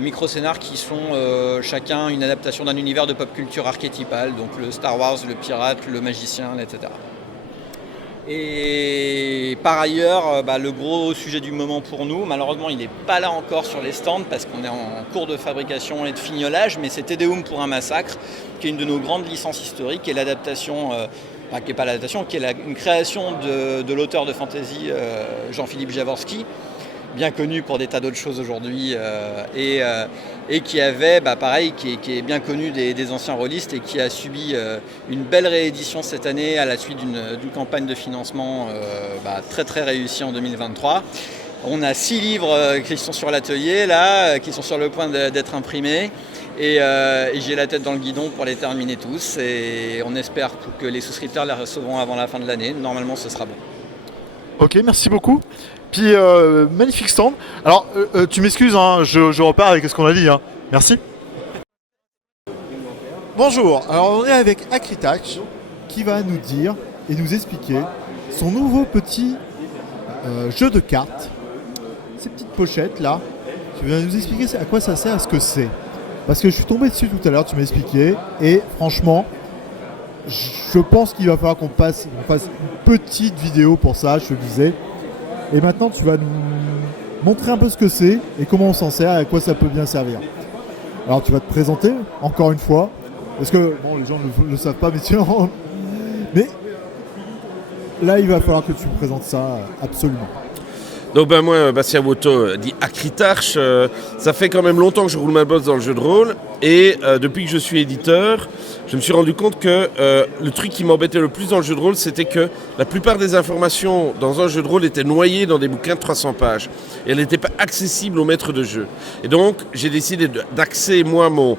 Micro-scénars qui sont chacun une adaptation d'un univers de pop culture archétypal, donc le Star Wars, le pirate, le magicien, etc. Et par ailleurs, le gros sujet du moment pour nous, malheureusement il n'est pas là encore sur les stands parce qu'on est en cours de fabrication et de fignolage, mais c'est Te Deum pour un massacre, qui est une de nos grandes licences historiques, et l'adaptation, qui n'est pas l'adaptation, qui est une création de l'auteur de fantasy Jean-Philippe Jaworski, bien connu pour des tas d'autres choses aujourd'hui, et qui avait, qui est bien connu des anciens rôlistes et qui a subi une belle réédition cette année à la suite d'une campagne de financement très très réussie en 2023. On a 6 livres qui sont sur l'atelier là, qui sont sur le point d'être imprimés. Et j'ai la tête dans le guidon pour les terminer tous. Et on espère que les souscripteurs les recevront avant la fin de l'année. Normalement, ce sera bon. Ok, merci beaucoup. Puis, magnifique stand. Alors, tu m'excuses, hein, je repars avec ce qu'on a dit. Hein. Merci. Bonjour, alors on est avec Akritax qui va nous dire et nous expliquer son nouveau petit jeu de cartes. Ces petites pochettes là, tu vas nous expliquer à quoi ça sert, à ce que c'est. Parce que je suis tombé dessus tout à l'heure, tu m'as expliqué, et franchement, je pense qu'il va falloir qu'on fasse une petite vidéo pour ça, je te le disais. Et maintenant, tu vas nous montrer un peu ce que c'est et comment on s'en sert et à quoi ça peut bien servir. Alors, tu vas te présenter, encore une fois, parce que bon, les gens ne le savent pas, mais là, il va falloir que tu me présentes ça absolument. Donc moi, Bastien Woto, dit Acritarch, ça fait quand même longtemps que je roule ma bosse dans le jeu de rôle, et depuis que je suis éditeur, je me suis rendu compte que le truc qui m'embêtait le plus dans le jeu de rôle, c'était que la plupart des informations dans un jeu de rôle étaient noyées dans des bouquins de 300 pages, et elles n'étaient pas accessibles aux maîtres de jeu. Et donc, j'ai décidé d'axer, moi, mon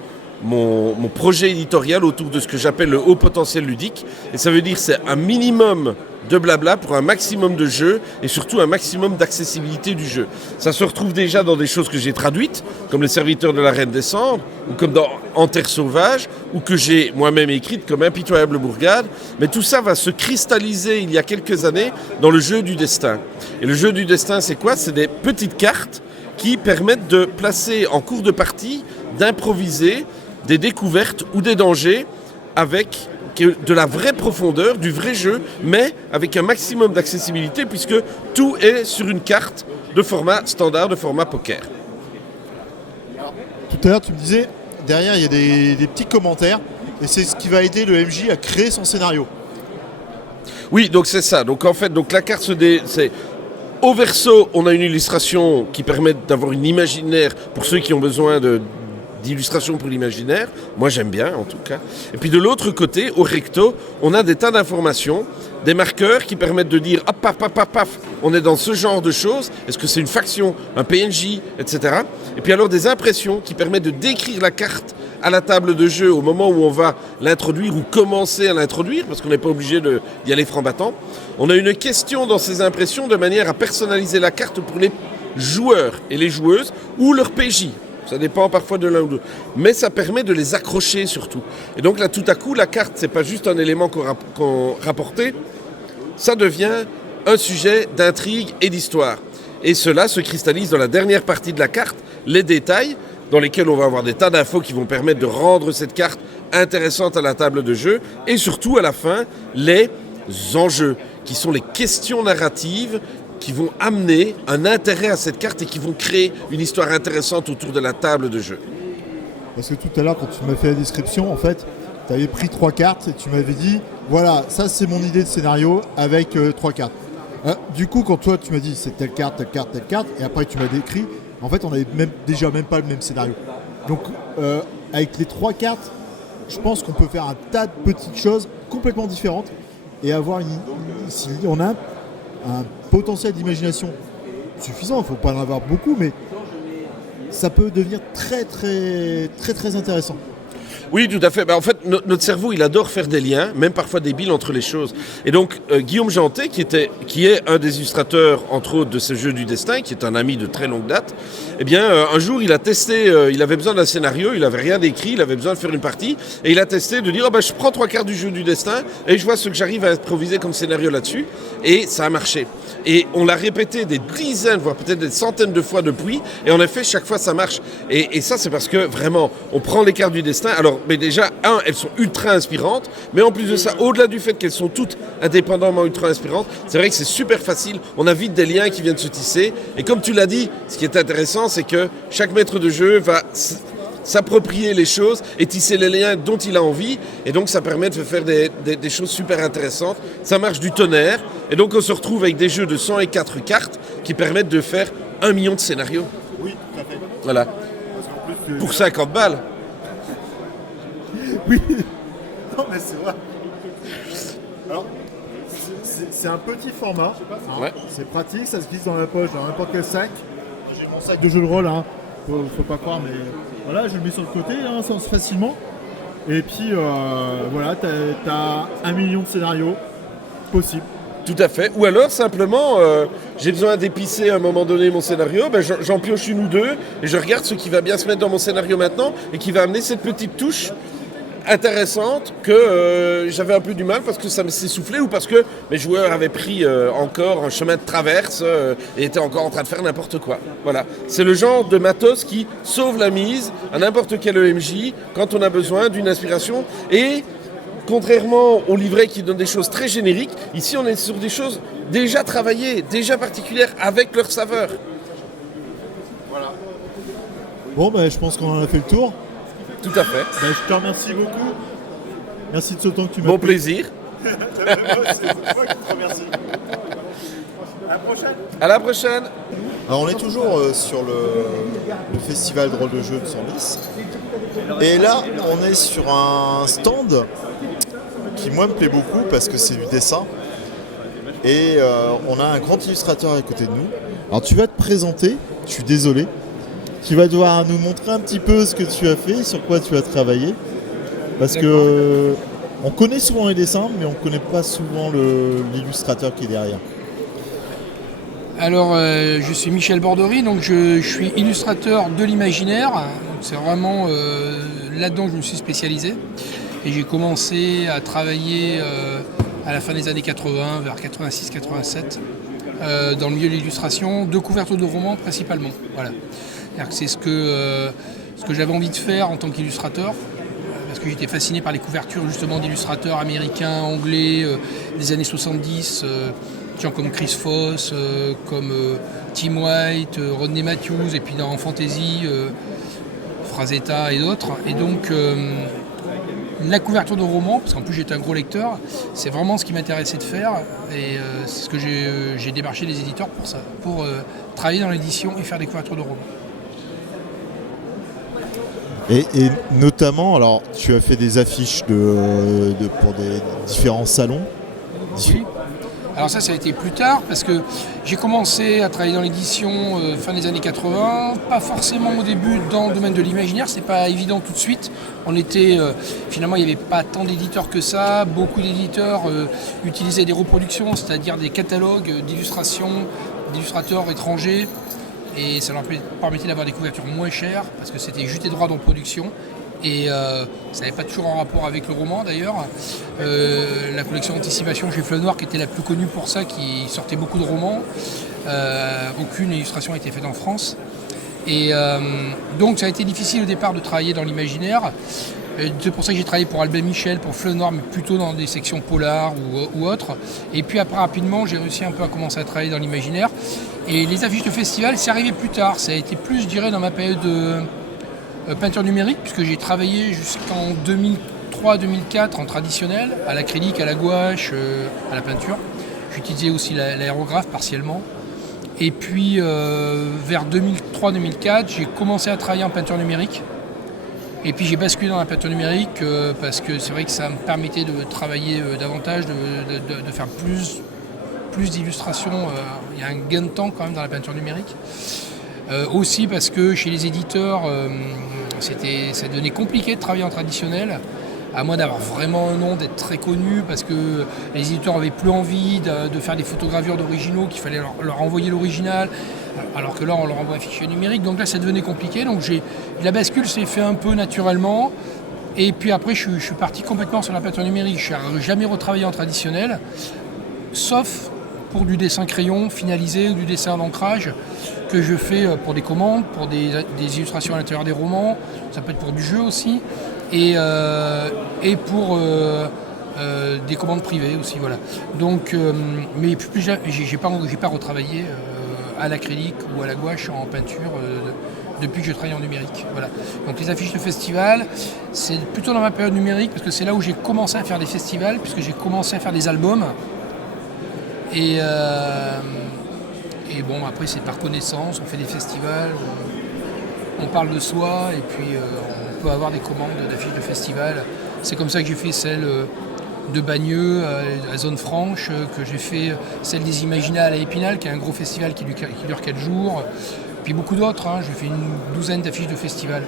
projet éditorial autour de ce que j'appelle le haut potentiel ludique, et ça veut dire que c'est un minimum de blabla pour un maximum de jeux et surtout un maximum d'accessibilité du jeu. Ça se retrouve déjà dans des choses que j'ai traduites, comme Les Serviteurs de la Reine des Cendres, ou comme dans En Terre Sauvage, ou que j'ai moi-même écrite comme Impitoyable Bourgade, mais tout ça va se cristalliser il y a quelques années dans le jeu du destin. Et le jeu du destin, c'est quoi? C'est des petites cartes qui permettent de placer en cours de partie, d'improviser des découvertes ou des dangers avec de la vraie profondeur, du vrai jeu, mais avec un maximum d'accessibilité puisque tout est sur une carte de format standard, de format poker. Tout à l'heure, tu me disais, derrière, il y a des petits commentaires et c'est ce qui va aider le MJ à créer son scénario. Oui, donc c'est ça. Donc en fait, la carte c'est au verso, on a une illustration qui permet d'avoir une imaginaire pour ceux qui ont besoin d'illustrations pour l'imaginaire. Moi, j'aime bien, en tout cas. Et puis de l'autre côté, au recto, on a des tas d'informations, des marqueurs qui permettent de dire « Ah, paf, paf, paf, paf, on est dans ce genre de choses. Est-ce que c'est une faction, un PNJ, etc. » Et puis alors des impressions qui permettent de décrire la carte à la table de jeu au moment où on va l'introduire ou commencer à l'introduire, parce qu'on n'est pas obligé d'y aller franc-battant. On a une question dans ces impressions de manière à personnaliser la carte pour les joueurs et les joueuses ou leur PJ. Ça dépend parfois de l'un ou de l'autre. Mais ça permet de les accrocher surtout. Et donc là, tout à coup, la carte, c'est pas juste un élément qu'on rapportait, ça devient un sujet d'intrigue et d'histoire. Et cela se cristallise dans la dernière partie de la carte, les détails, dans lesquels on va avoir des tas d'infos qui vont permettre de rendre cette carte intéressante à la table de jeu. Et surtout, à la fin, les enjeux, qui sont les questions narratives qui vont amener un intérêt à cette carte et qui vont créer une histoire intéressante autour de la table de jeu. Parce que tout à l'heure, quand tu m'as fait la description, en fait, tu avais pris 3 cartes et tu m'avais dit, voilà, ça c'est mon idée de scénario avec 3 cartes. Du coup, quand toi tu m'as dit c'est telle carte, telle carte, telle carte, et après tu m'as décrit, en fait on n'avait déjà même pas le même scénario. Donc avec les 3 cartes, je pense qu'on peut faire un tas de petites choses complètement différentes et avoir si on a un potentiel d'imagination suffisant, il ne faut pas en avoir beaucoup, mais ça peut devenir très très très très intéressant. Oui, tout à fait. En fait, notre cerveau, il adore faire des liens, même parfois débiles, entre les choses. Et donc, Guillaume Jantet, qui est un des illustrateurs, entre autres, de ce jeu du destin, qui est un ami de très longue date, eh bien, un jour, il a testé, il avait besoin d'un scénario, il n'avait rien d'écrit, il avait besoin de faire une partie, et il a testé de dire, je prends 3 cartes du jeu du destin, et je vois ce que j'arrive à improviser comme scénario là-dessus, et ça a marché. Et on l'a répété des dizaines, voire peut-être des centaines de fois depuis, et en effet, chaque fois, ça marche. Et ça, c'est parce que, vraiment, on prend les cartes du destin, alors, mais déjà, elles sont ultra inspirantes, mais en plus de ça, au-delà du fait qu'elles sont toutes indépendamment ultra inspirantes, c'est vrai que c'est super facile, on a vite des liens qui viennent se tisser, et comme tu l'as dit, ce qui est intéressant, c'est que chaque maître de jeu va s'approprier les choses et tisser les liens dont il a envie, et donc ça permet de faire des choses super intéressantes. Ça marche du tonnerre, et donc on se retrouve avec des jeux de 104 cartes qui permettent de faire 1 million de scénarios. Oui, tout à fait. Voilà. Pour 50 balles. Oui, non mais c'est vrai. Alors, c'est un petit format, hein. Ouais. C'est pratique, ça se glisse dans la poche, dans n'importe quel sac. J'ai mon sac de jeu de rôle, hein. Faut pas croire, mais voilà, je le mets sur le côté, hein, facilement. Et puis voilà, t'as 1 million de scénarios possibles. Tout à fait. Ou alors simplement, j'ai besoin d'épicer à un moment donné mon scénario, j'en pioche une ou deux et je regarde ce qui va bien se mettre dans mon scénario maintenant et qui va amener cette petite touche intéressante que j'avais un peu du mal parce que ça m'est soufflé ou parce que mes joueurs avaient pris encore un chemin de traverse et étaient encore en train de faire n'importe quoi. Voilà. C'est le genre de matos qui sauve la mise à n'importe quel EMJ quand on a besoin d'une inspiration. Et contrairement aux livrets qui donnent des choses très génériques, ici on est sur des choses déjà travaillées, déjà particulières, avec leur saveur. Voilà. Bon, je pense qu'on en a fait le tour. Tout à fait. Je te remercie beaucoup. Merci de ce temps que tu m'as Bon plaisir. À la prochaine. Alors on est toujours sur le festival Drôle de Jeux de Senlis. Et là, on est sur un stand qui moi me plaît beaucoup parce que c'est du dessin. Et on a un grand illustrateur à côté de nous. Alors tu vas te présenter, je suis désolé. Tu vas devoir nous montrer un petit peu ce que tu as fait, sur quoi tu as travaillé. Parce que on connaît souvent les dessins, mais on ne connaît pas souvent l'illustrateur qui est derrière. Alors, je suis Michel Bordery, donc je suis illustrateur de l'imaginaire. C'est vraiment là-dedans que je me suis spécialisé. Et j'ai commencé à travailler à la fin des années 80, vers 86-87, dans le milieu de l'illustration, de couvertures de romans principalement. Voilà. C'est ce que j'avais envie de faire en tant qu'illustrateur, parce que j'étais fasciné par les couvertures justement d'illustrateurs américains, anglais, des années 70, gens comme Chris Foss, comme Tim White, Rodney Matthews, et puis dans Fantasy, Frazetta et d'autres. Et donc la couverture de romans, parce qu'en plus j'étais un gros lecteur, c'est vraiment ce qui m'intéressait de faire, et c'est ce que j'ai démarché les éditeurs pour ça, pour travailler dans l'édition et faire des couvertures de romans. Et notamment, alors tu as fait des affiches pour des différents salons. Oui. Alors ça a été plus tard, parce que j'ai commencé à travailler dans l'édition fin des années 80, pas forcément au début dans le domaine de l'imaginaire, c'est pas évident tout de suite. On était, finalement il n'y avait pas tant d'éditeurs que ça, beaucoup d'éditeurs utilisaient des reproductions, c'est-à-dire des catalogues d'illustrateurs étrangers. Et ça leur permettait d'avoir des couvertures moins chères, parce que c'était juste des droits de reproduction. Et ça n'avait pas toujours en rapport avec le roman d'ailleurs. La collection Anticipation chez Fleuve Noir, qui était la plus connue pour ça, qui sortait beaucoup de romans. Aucune illustration n'a été faite en France. Et donc ça a été difficile au départ de travailler dans l'imaginaire. C'est pour ça que j'ai travaillé pour Albin Michel, pour Fleuve Noir, mais plutôt dans des sections polar ou autres. Et puis après, rapidement, j'ai réussi un peu à commencer à travailler dans l'imaginaire. Et les affiches de festival, c'est arrivé plus tard. Ça a été plus, je dirais, dans ma période de peinture numérique, puisque j'ai travaillé jusqu'en 2003-2004 en traditionnel, à l'acrylique, à la gouache, à la peinture. J'utilisais aussi l'aérographe partiellement. Et puis, vers 2003-2004, j'ai commencé à travailler en peinture numérique. Et puis j'ai basculé dans la peinture numérique parce que c'est vrai que ça me permettait de travailler davantage, de faire plus d'illustrations. Il y a un gain de temps quand même dans la peinture numérique. Aussi parce que chez les éditeurs, ça devenait compliqué de travailler en traditionnel, à moins d'avoir vraiment un nom, d'être très connu, parce que les éditeurs n'avaient plus envie de faire des photogravures d'originaux, qu'il fallait leur envoyer l'original, alors que là on leur envoie un fichier numérique, donc là ça devenait compliqué. Donc la bascule s'est fait un peu naturellement, et puis après je suis parti complètement sur la peinture numérique. Je n'ai jamais retravaillé en traditionnel, sauf pour du dessin crayon finalisé ou du dessin d'ancrage que je fais pour des commandes, pour des illustrations à l'intérieur des romans, ça peut être pour du jeu aussi, et pour des commandes privées aussi, voilà. Donc, mais j'ai pas retravaillé à l'acrylique ou à la gouache en peinture depuis que je travaille en numérique, voilà. Donc les affiches de festival, c'est plutôt dans ma période numérique, parce que c'est là où j'ai commencé à faire des festivals, puisque j'ai commencé à faire des albums. Et bon, après c'est par connaissance, on fait des festivals, on parle de soi, et puis on peut avoir des commandes d'affiches de festival. C'est comme ça que j'ai fait celle de Bagneux à Zone Franche, que j'ai fait celle des Imaginales à Épinal, qui est un gros festival qui dure 4 jours. Puis beaucoup d'autres, hein. J'ai fait une 12aine d'affiches de festival.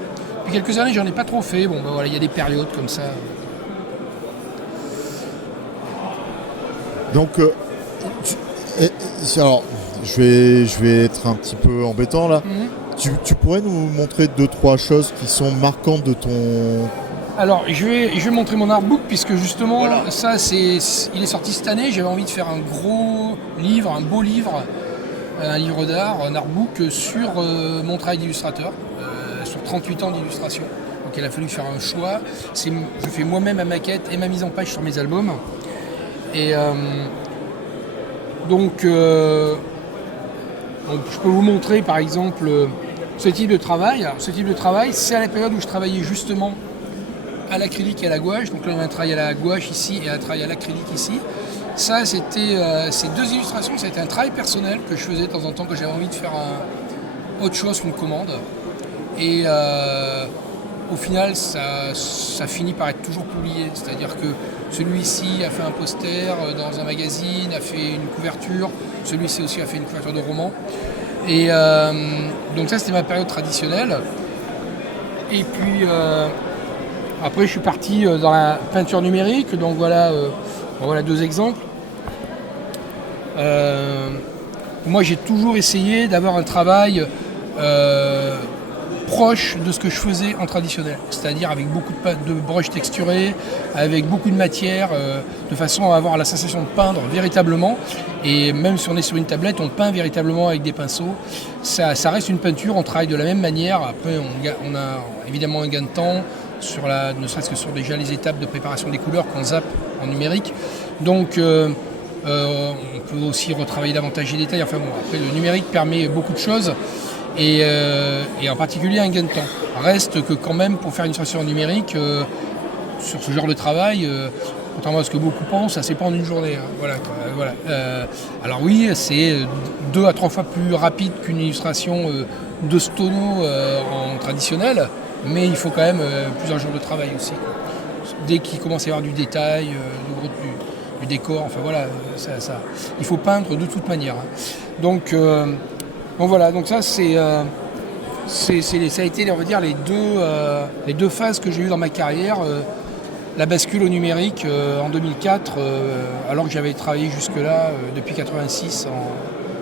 Puis quelques années, j'en ai pas trop fait. Bon, ben voilà, il y a des périodes comme ça. Donc, alors, je vais être un petit peu embêtant là. Tu pourrais nous montrer 2-3 choses qui sont marquantes de ton... Alors, je vais montrer mon artbook, puisque justement, ça, il est sorti cette année. J'avais envie de faire un gros livre, un beau livre, un livre d'art, un artbook sur mon travail d'illustrateur, sur 38 ans d'illustration. Donc il a fallu faire un choix. Je fais moi-même ma maquette et ma mise en page sur mes albums. Et donc, je peux vous montrer par exemple ce type de travail. Alors, ce type de travail, c'est à la période où je travaillais justement à l'acrylique et à la gouache. Donc là on a un travail à la gouache ici et un travail à l'acrylique ici. Ça c'était ces deux illustrations, ça a été un travail personnel que je faisais de temps en temps, que j'avais envie de faire autre chose qu'une commande. Et au final ça finit par être toujours publié. C'est-à-dire que celui-ci a fait un poster dans un magazine, a fait une couverture, celui-ci aussi a fait une couverture de roman. Et donc ça c'était ma période traditionnelle. Et puis après je suis parti dans la peinture numérique, donc voilà 2 exemples. Moi j'ai toujours essayé d'avoir un travail proche de ce que je faisais en traditionnel, c'est-à-dire avec beaucoup de brushes texturées, avec beaucoup de matière, de façon à avoir la sensation de peindre véritablement. Et même si on est sur une tablette, on peint véritablement avec des pinceaux. Ça reste une peinture, on travaille de la même manière. Après, on a évidemment un gain de temps, ne serait-ce que sur déjà les étapes de préparation des couleurs qu'on zappe en numérique. Donc, on peut aussi retravailler davantage les détails. Enfin bon, après, le numérique permet beaucoup de choses. Et en particulier un gain de temps. Reste que quand même pour faire une illustration numérique sur ce genre de travail, contrairement à ce que beaucoup pensent, ça c'est pas en une journée. Voilà. Alors oui, c'est 2 à 3 fois plus rapide qu'une illustration de Stono en traditionnel, mais il faut quand même plusieurs jours de travail aussi. Dès qu'il commence à y avoir du détail, du décor, enfin voilà, il faut peindre de toute manière. Donc voilà, donc ça ça a été, on va dire, les deux phases que j'ai eues dans ma carrière. La bascule au numérique en 2004, alors que j'avais travaillé jusque-là depuis 86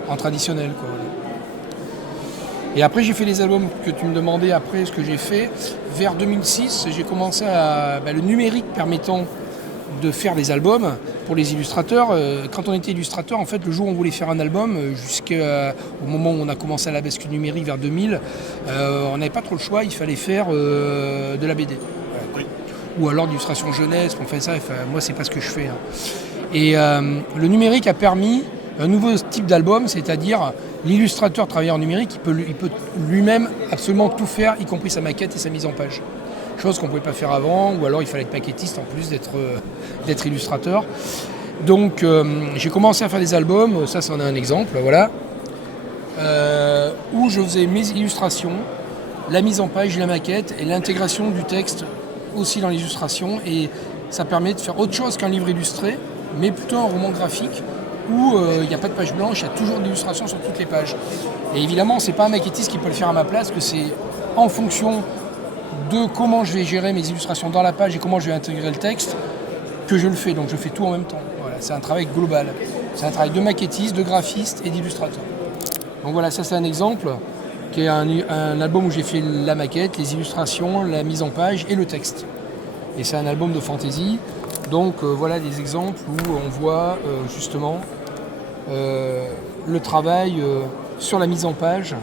en traditionnel, quoi. Et après j'ai fait les albums que tu me demandais après ce que j'ai fait. Vers 2006, j'ai commencé le numérique permettant de faire des albums pour les illustrateurs. Quand on était illustrateur, en fait, le jour où on voulait faire un album, jusqu'au moment où on a commencé à la bascule numérique vers 2000, on n'avait pas trop le choix, il fallait faire de la BD. Voilà. Ou alors de l'illustration jeunesse, on fait ça, enfin, moi c'est pas ce que je fais. Et le numérique a permis un nouveau type d'album, c'est-à-dire l'illustrateur travaillant en numérique, il peut lui-même absolument tout faire, y compris sa maquette et sa mise en page. Chose qu'on ne pouvait pas faire avant, ou alors il fallait être maquettiste en plus d'être illustrateur. Donc j'ai commencé à faire des albums, ça c'en est un exemple, voilà, où je faisais mes illustrations, la mise en page, la maquette et l'intégration du texte aussi dans l'illustration. Et ça permet de faire autre chose qu'un livre illustré, mais plutôt un roman graphique où il n'y a pas de page blanche, il y a toujours d'illustrations sur toutes les pages. Et évidemment, c'est pas un maquettiste qui peut le faire à ma place, que c'est en fonction de comment je vais gérer mes illustrations dans la page et comment je vais intégrer le texte que je le fais. Donc je fais tout en même temps. Voilà, c'est un travail global. C'est un travail de maquettiste, de graphiste et d'illustrateur. Donc voilà, ça c'est un exemple qui est un album où j'ai fait la maquette, les illustrations, la mise en page et le texte. Et c'est un album de fantasy. Donc voilà des exemples où on voit justement le travail sur la mise en page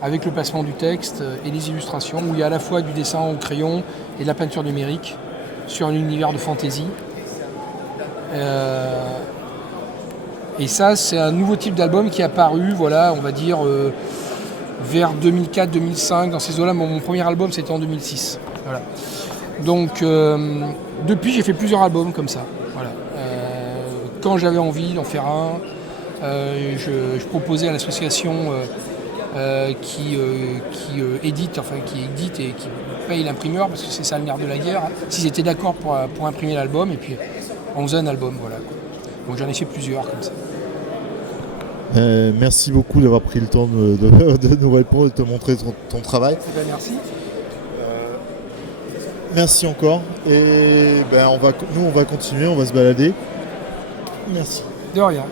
avec le placement du texte et les illustrations, où il y a à la fois du dessin au crayon et de la peinture numérique sur un univers de fantasy. Et ça, c'est un nouveau type d'album qui est apparu, voilà, on va dire, vers 2004-2005, dans ces eaux-là. Mon premier album, c'était en 2006. Voilà. Donc, depuis, j'ai fait plusieurs albums comme ça. Voilà. Quand j'avais envie d'en faire un, je proposais à l'association qui édite et qui paye l'imprimeur, parce que c'est ça le nerf de la guerre, s'ils étaient d'accord pour imprimer l'album, et puis on faisait un album, voilà. Donc j'en ai fait plusieurs comme ça. Merci beaucoup d'avoir pris le temps de nous répondre, de te montrer ton travail. Merci. Merci encore. Et nous on va continuer, on va se balader. Merci. De rien.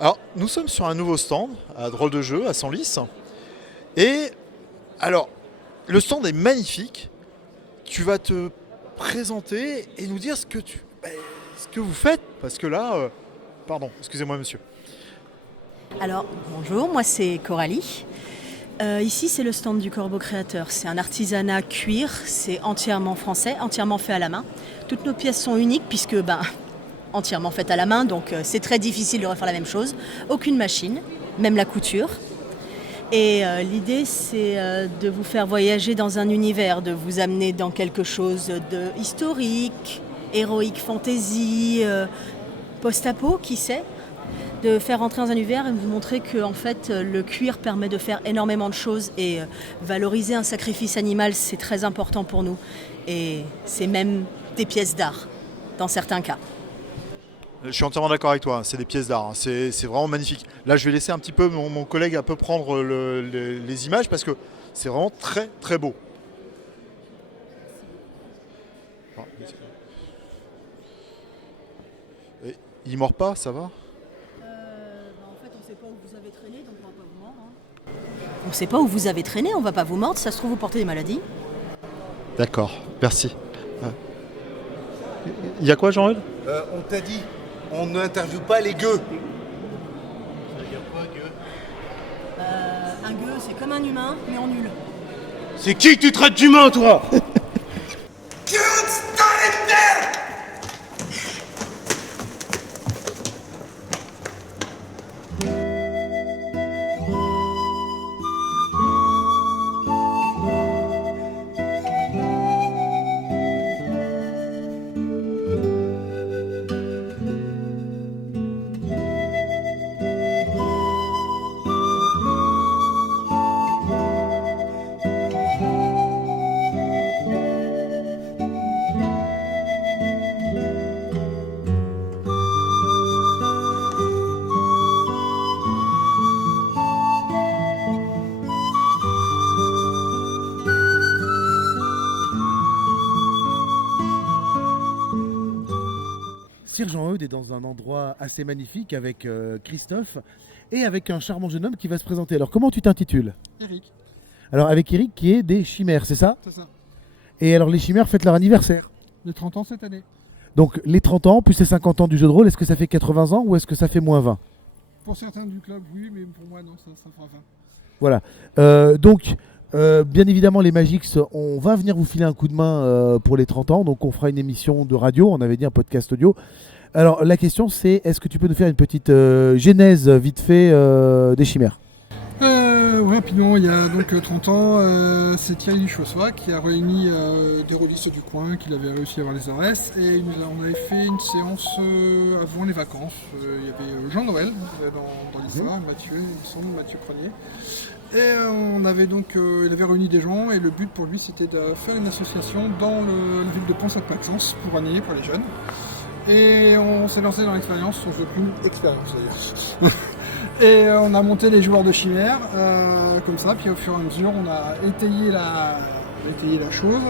Alors, nous sommes sur un nouveau stand à Drôle de Jeu, à Senlis. Et alors, le stand est magnifique. Tu vas te présenter et nous dire ce que vous faites. Parce que là, pardon, excusez-moi monsieur. Alors, bonjour, moi c'est Coralie. Ici, c'est le stand du Corbeau Créateur. C'est un artisanat cuir, c'est entièrement français, entièrement fait à la main. Toutes nos pièces sont uniques puisque, entièrement faites à la main, donc c'est très difficile de refaire la même chose. Aucune machine, même la couture. Et l'idée, c'est de vous faire voyager dans un univers, de vous amener dans quelque chose de historique, héroïque fantasy, post-apo, qui sait, de faire entrer dans un univers et vous montrer que en fait, le cuir permet de faire énormément de choses et valoriser un sacrifice animal, c'est très important pour nous. Et c'est même des pièces d'art, dans certains cas. Je suis entièrement d'accord avec toi, c'est des pièces d'art, hein. C'est vraiment magnifique. Là, je vais laisser un petit peu mon collègue un peu prendre les images parce que c'est vraiment très très beau. Et il mord pas, ça va? En fait, on ne sait pas où vous avez traîné, donc on ne va pas vous mordre. On ne sait pas où vous avez traîné, on ne va pas vous mordre, ça se trouve vous portez des maladies. D'accord, merci. Il y a quoi, Jean-Ruel? On t'a dit, on n'interviewe pas les gueux. Un gueux, c'est comme un humain, mais en nul. C'est qui que tu traites d'humain, toi? Jean-Eudes est dans un endroit assez magnifique avec Christophe et avec un charmant jeune homme qui va se présenter. Alors comment tu t'intitules? Eric. Alors avec Eric qui est des chimères, c'est ça? C'est ça. Et alors les chimères fêtent leur anniversaire. Les 30 ans cette année. Donc les 30 ans plus les 50 ans du jeu de rôle, est-ce que ça fait 80 ans ou est-ce que ça fait moins 20? Pour certains du club, oui, mais pour moi, non, ça fera 20. Voilà. Donc, bien évidemment, les Magix, on va venir vous filer un coup de main pour les 30 ans. Donc, on fera une émission de radio. On avait dit un podcast audio. Alors, la question, c'est est-ce que tu peux nous faire une petite genèse vite fait des chimères? Ouais, rapidement, il y a donc 30 ans, c'est Thierry Duchossois qui a réuni des rôlistes du coin, qu'il avait réussi à avoir les ORS, et on avait fait une séance avant les vacances. Il y avait Jean-Noël dans l'histoire, Mathieu Cronier. Et on avait donc, il avait réuni des gens, et le but pour lui c'était de faire une association dans la ville de Pont-Sainte-Maxence pour animer pour les jeunes. Et on s'est lancé dans l'expérience, sans aucune expérience d'ailleurs. Et on a monté les joueurs de chimères, comme ça, puis au fur et à mesure on a étayé la chose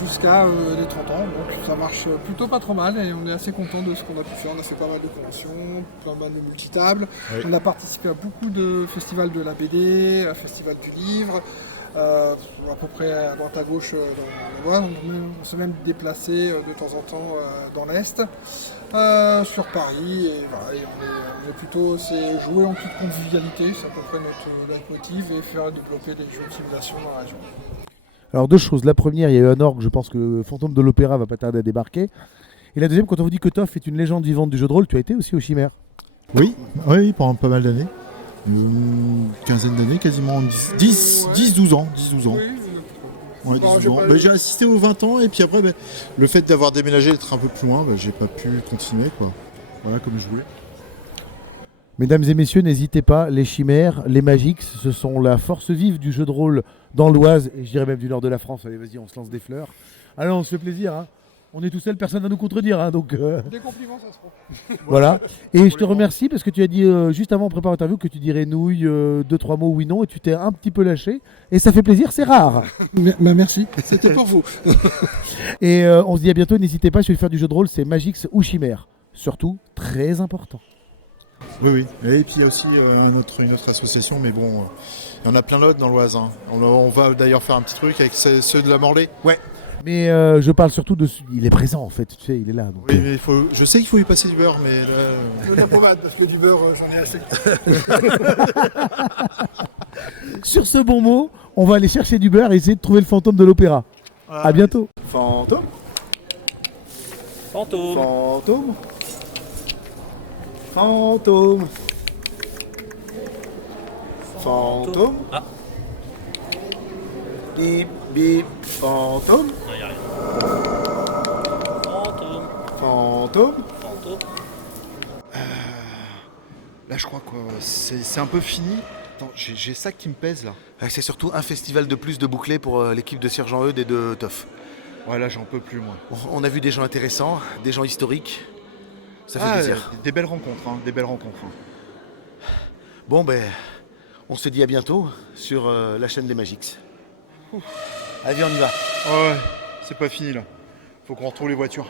jusqu'à les 30 ans. Donc ça marche plutôt pas trop mal et on est assez content de ce qu'on a pu faire. On a fait pas mal de conventions, pas mal de multitables. Oui. On a participé à beaucoup de festivals de la BD, à festival du livre. À peu près à droite à gauche dans la voie. On s'est même déplacé de temps en temps dans l'Est, sur Paris, et voilà, et on est plutôt, c'est jouer en toute convivialité, c'est à peu près notre leitmotiv, et faire développer des jeux de simulation dans la région. Alors deux choses, la première, il y a eu un orgue, je pense que Fantôme de l'Opéra va pas tarder à débarquer, et la deuxième, quand on vous dit que Toff est une légende vivante du jeu de rôle, tu as été aussi aux Chimères? Oui, pendant pas mal d'années. Une quinzaine d'années, quasiment 10-12 ans. Ouais, 12 ans. J'ai assisté aux 20 ans et puis après, le fait d'avoir déménagé, d'être un peu plus loin, j'ai pas pu continuer, quoi. Voilà, comme je voulais. Mesdames et messieurs, n'hésitez pas, les Chimères, les Magix, ce sont la force vive du jeu de rôle dans l'Oise et je dirais même du nord de la France. Allez, vas-y, on se lance des fleurs. Alors, on se fait plaisir, hein. On est tout seul, personne ne va nous contredire, hein, donc... Des compliments, ça se prend. Voilà, et je te remercie parce que tu as dit juste avant en préparant l'interview que tu dirais nouille, 2-3 mots oui non, et tu t'es un petit peu lâché, et ça fait plaisir, c'est rare. Merci, c'était pour vous. Et on se dit à bientôt, n'hésitez pas, si vous voulez faire du jeu de rôle, c'est Magix ou Chimère, surtout très important. Oui, et puis il y a aussi une autre association, mais bon, il y en a plein d'autres dans l'Oise, hein. On va d'ailleurs faire un petit truc avec ceux de la Morlaix. Ouais. Mais je parle surtout de... Il est présent en fait, tu sais, il est là. Donc, oui, mais je sais qu'il faut y passer du beurre, mais là... De la pommade, parce que du beurre, j'en ai assez. Sur ce bon mot, on va aller chercher du beurre et essayer de trouver le fantôme de l'opéra. À bientôt. Fantôme. Fantôme. Ah. Bip, bip, fantôme. Non, y a rien. Fantôme. Là, je crois que c'est un peu fini. Attends, j'ai ça qui me pèse là. C'est surtout un festival de plus de bouclés pour l'équipe de Sergent Eudes et de Toff. Ouais, là, j'en peux plus, moi. On a vu des gens intéressants, des gens historiques. Ça fait plaisir. Des belles rencontres, hein, des belles rencontres. Hein. Bon, ben, on se dit à bientôt sur la chaîne des Magix. Allez, on y va. Ouais, c'est pas fini là. Faut qu'on retrouve les voitures.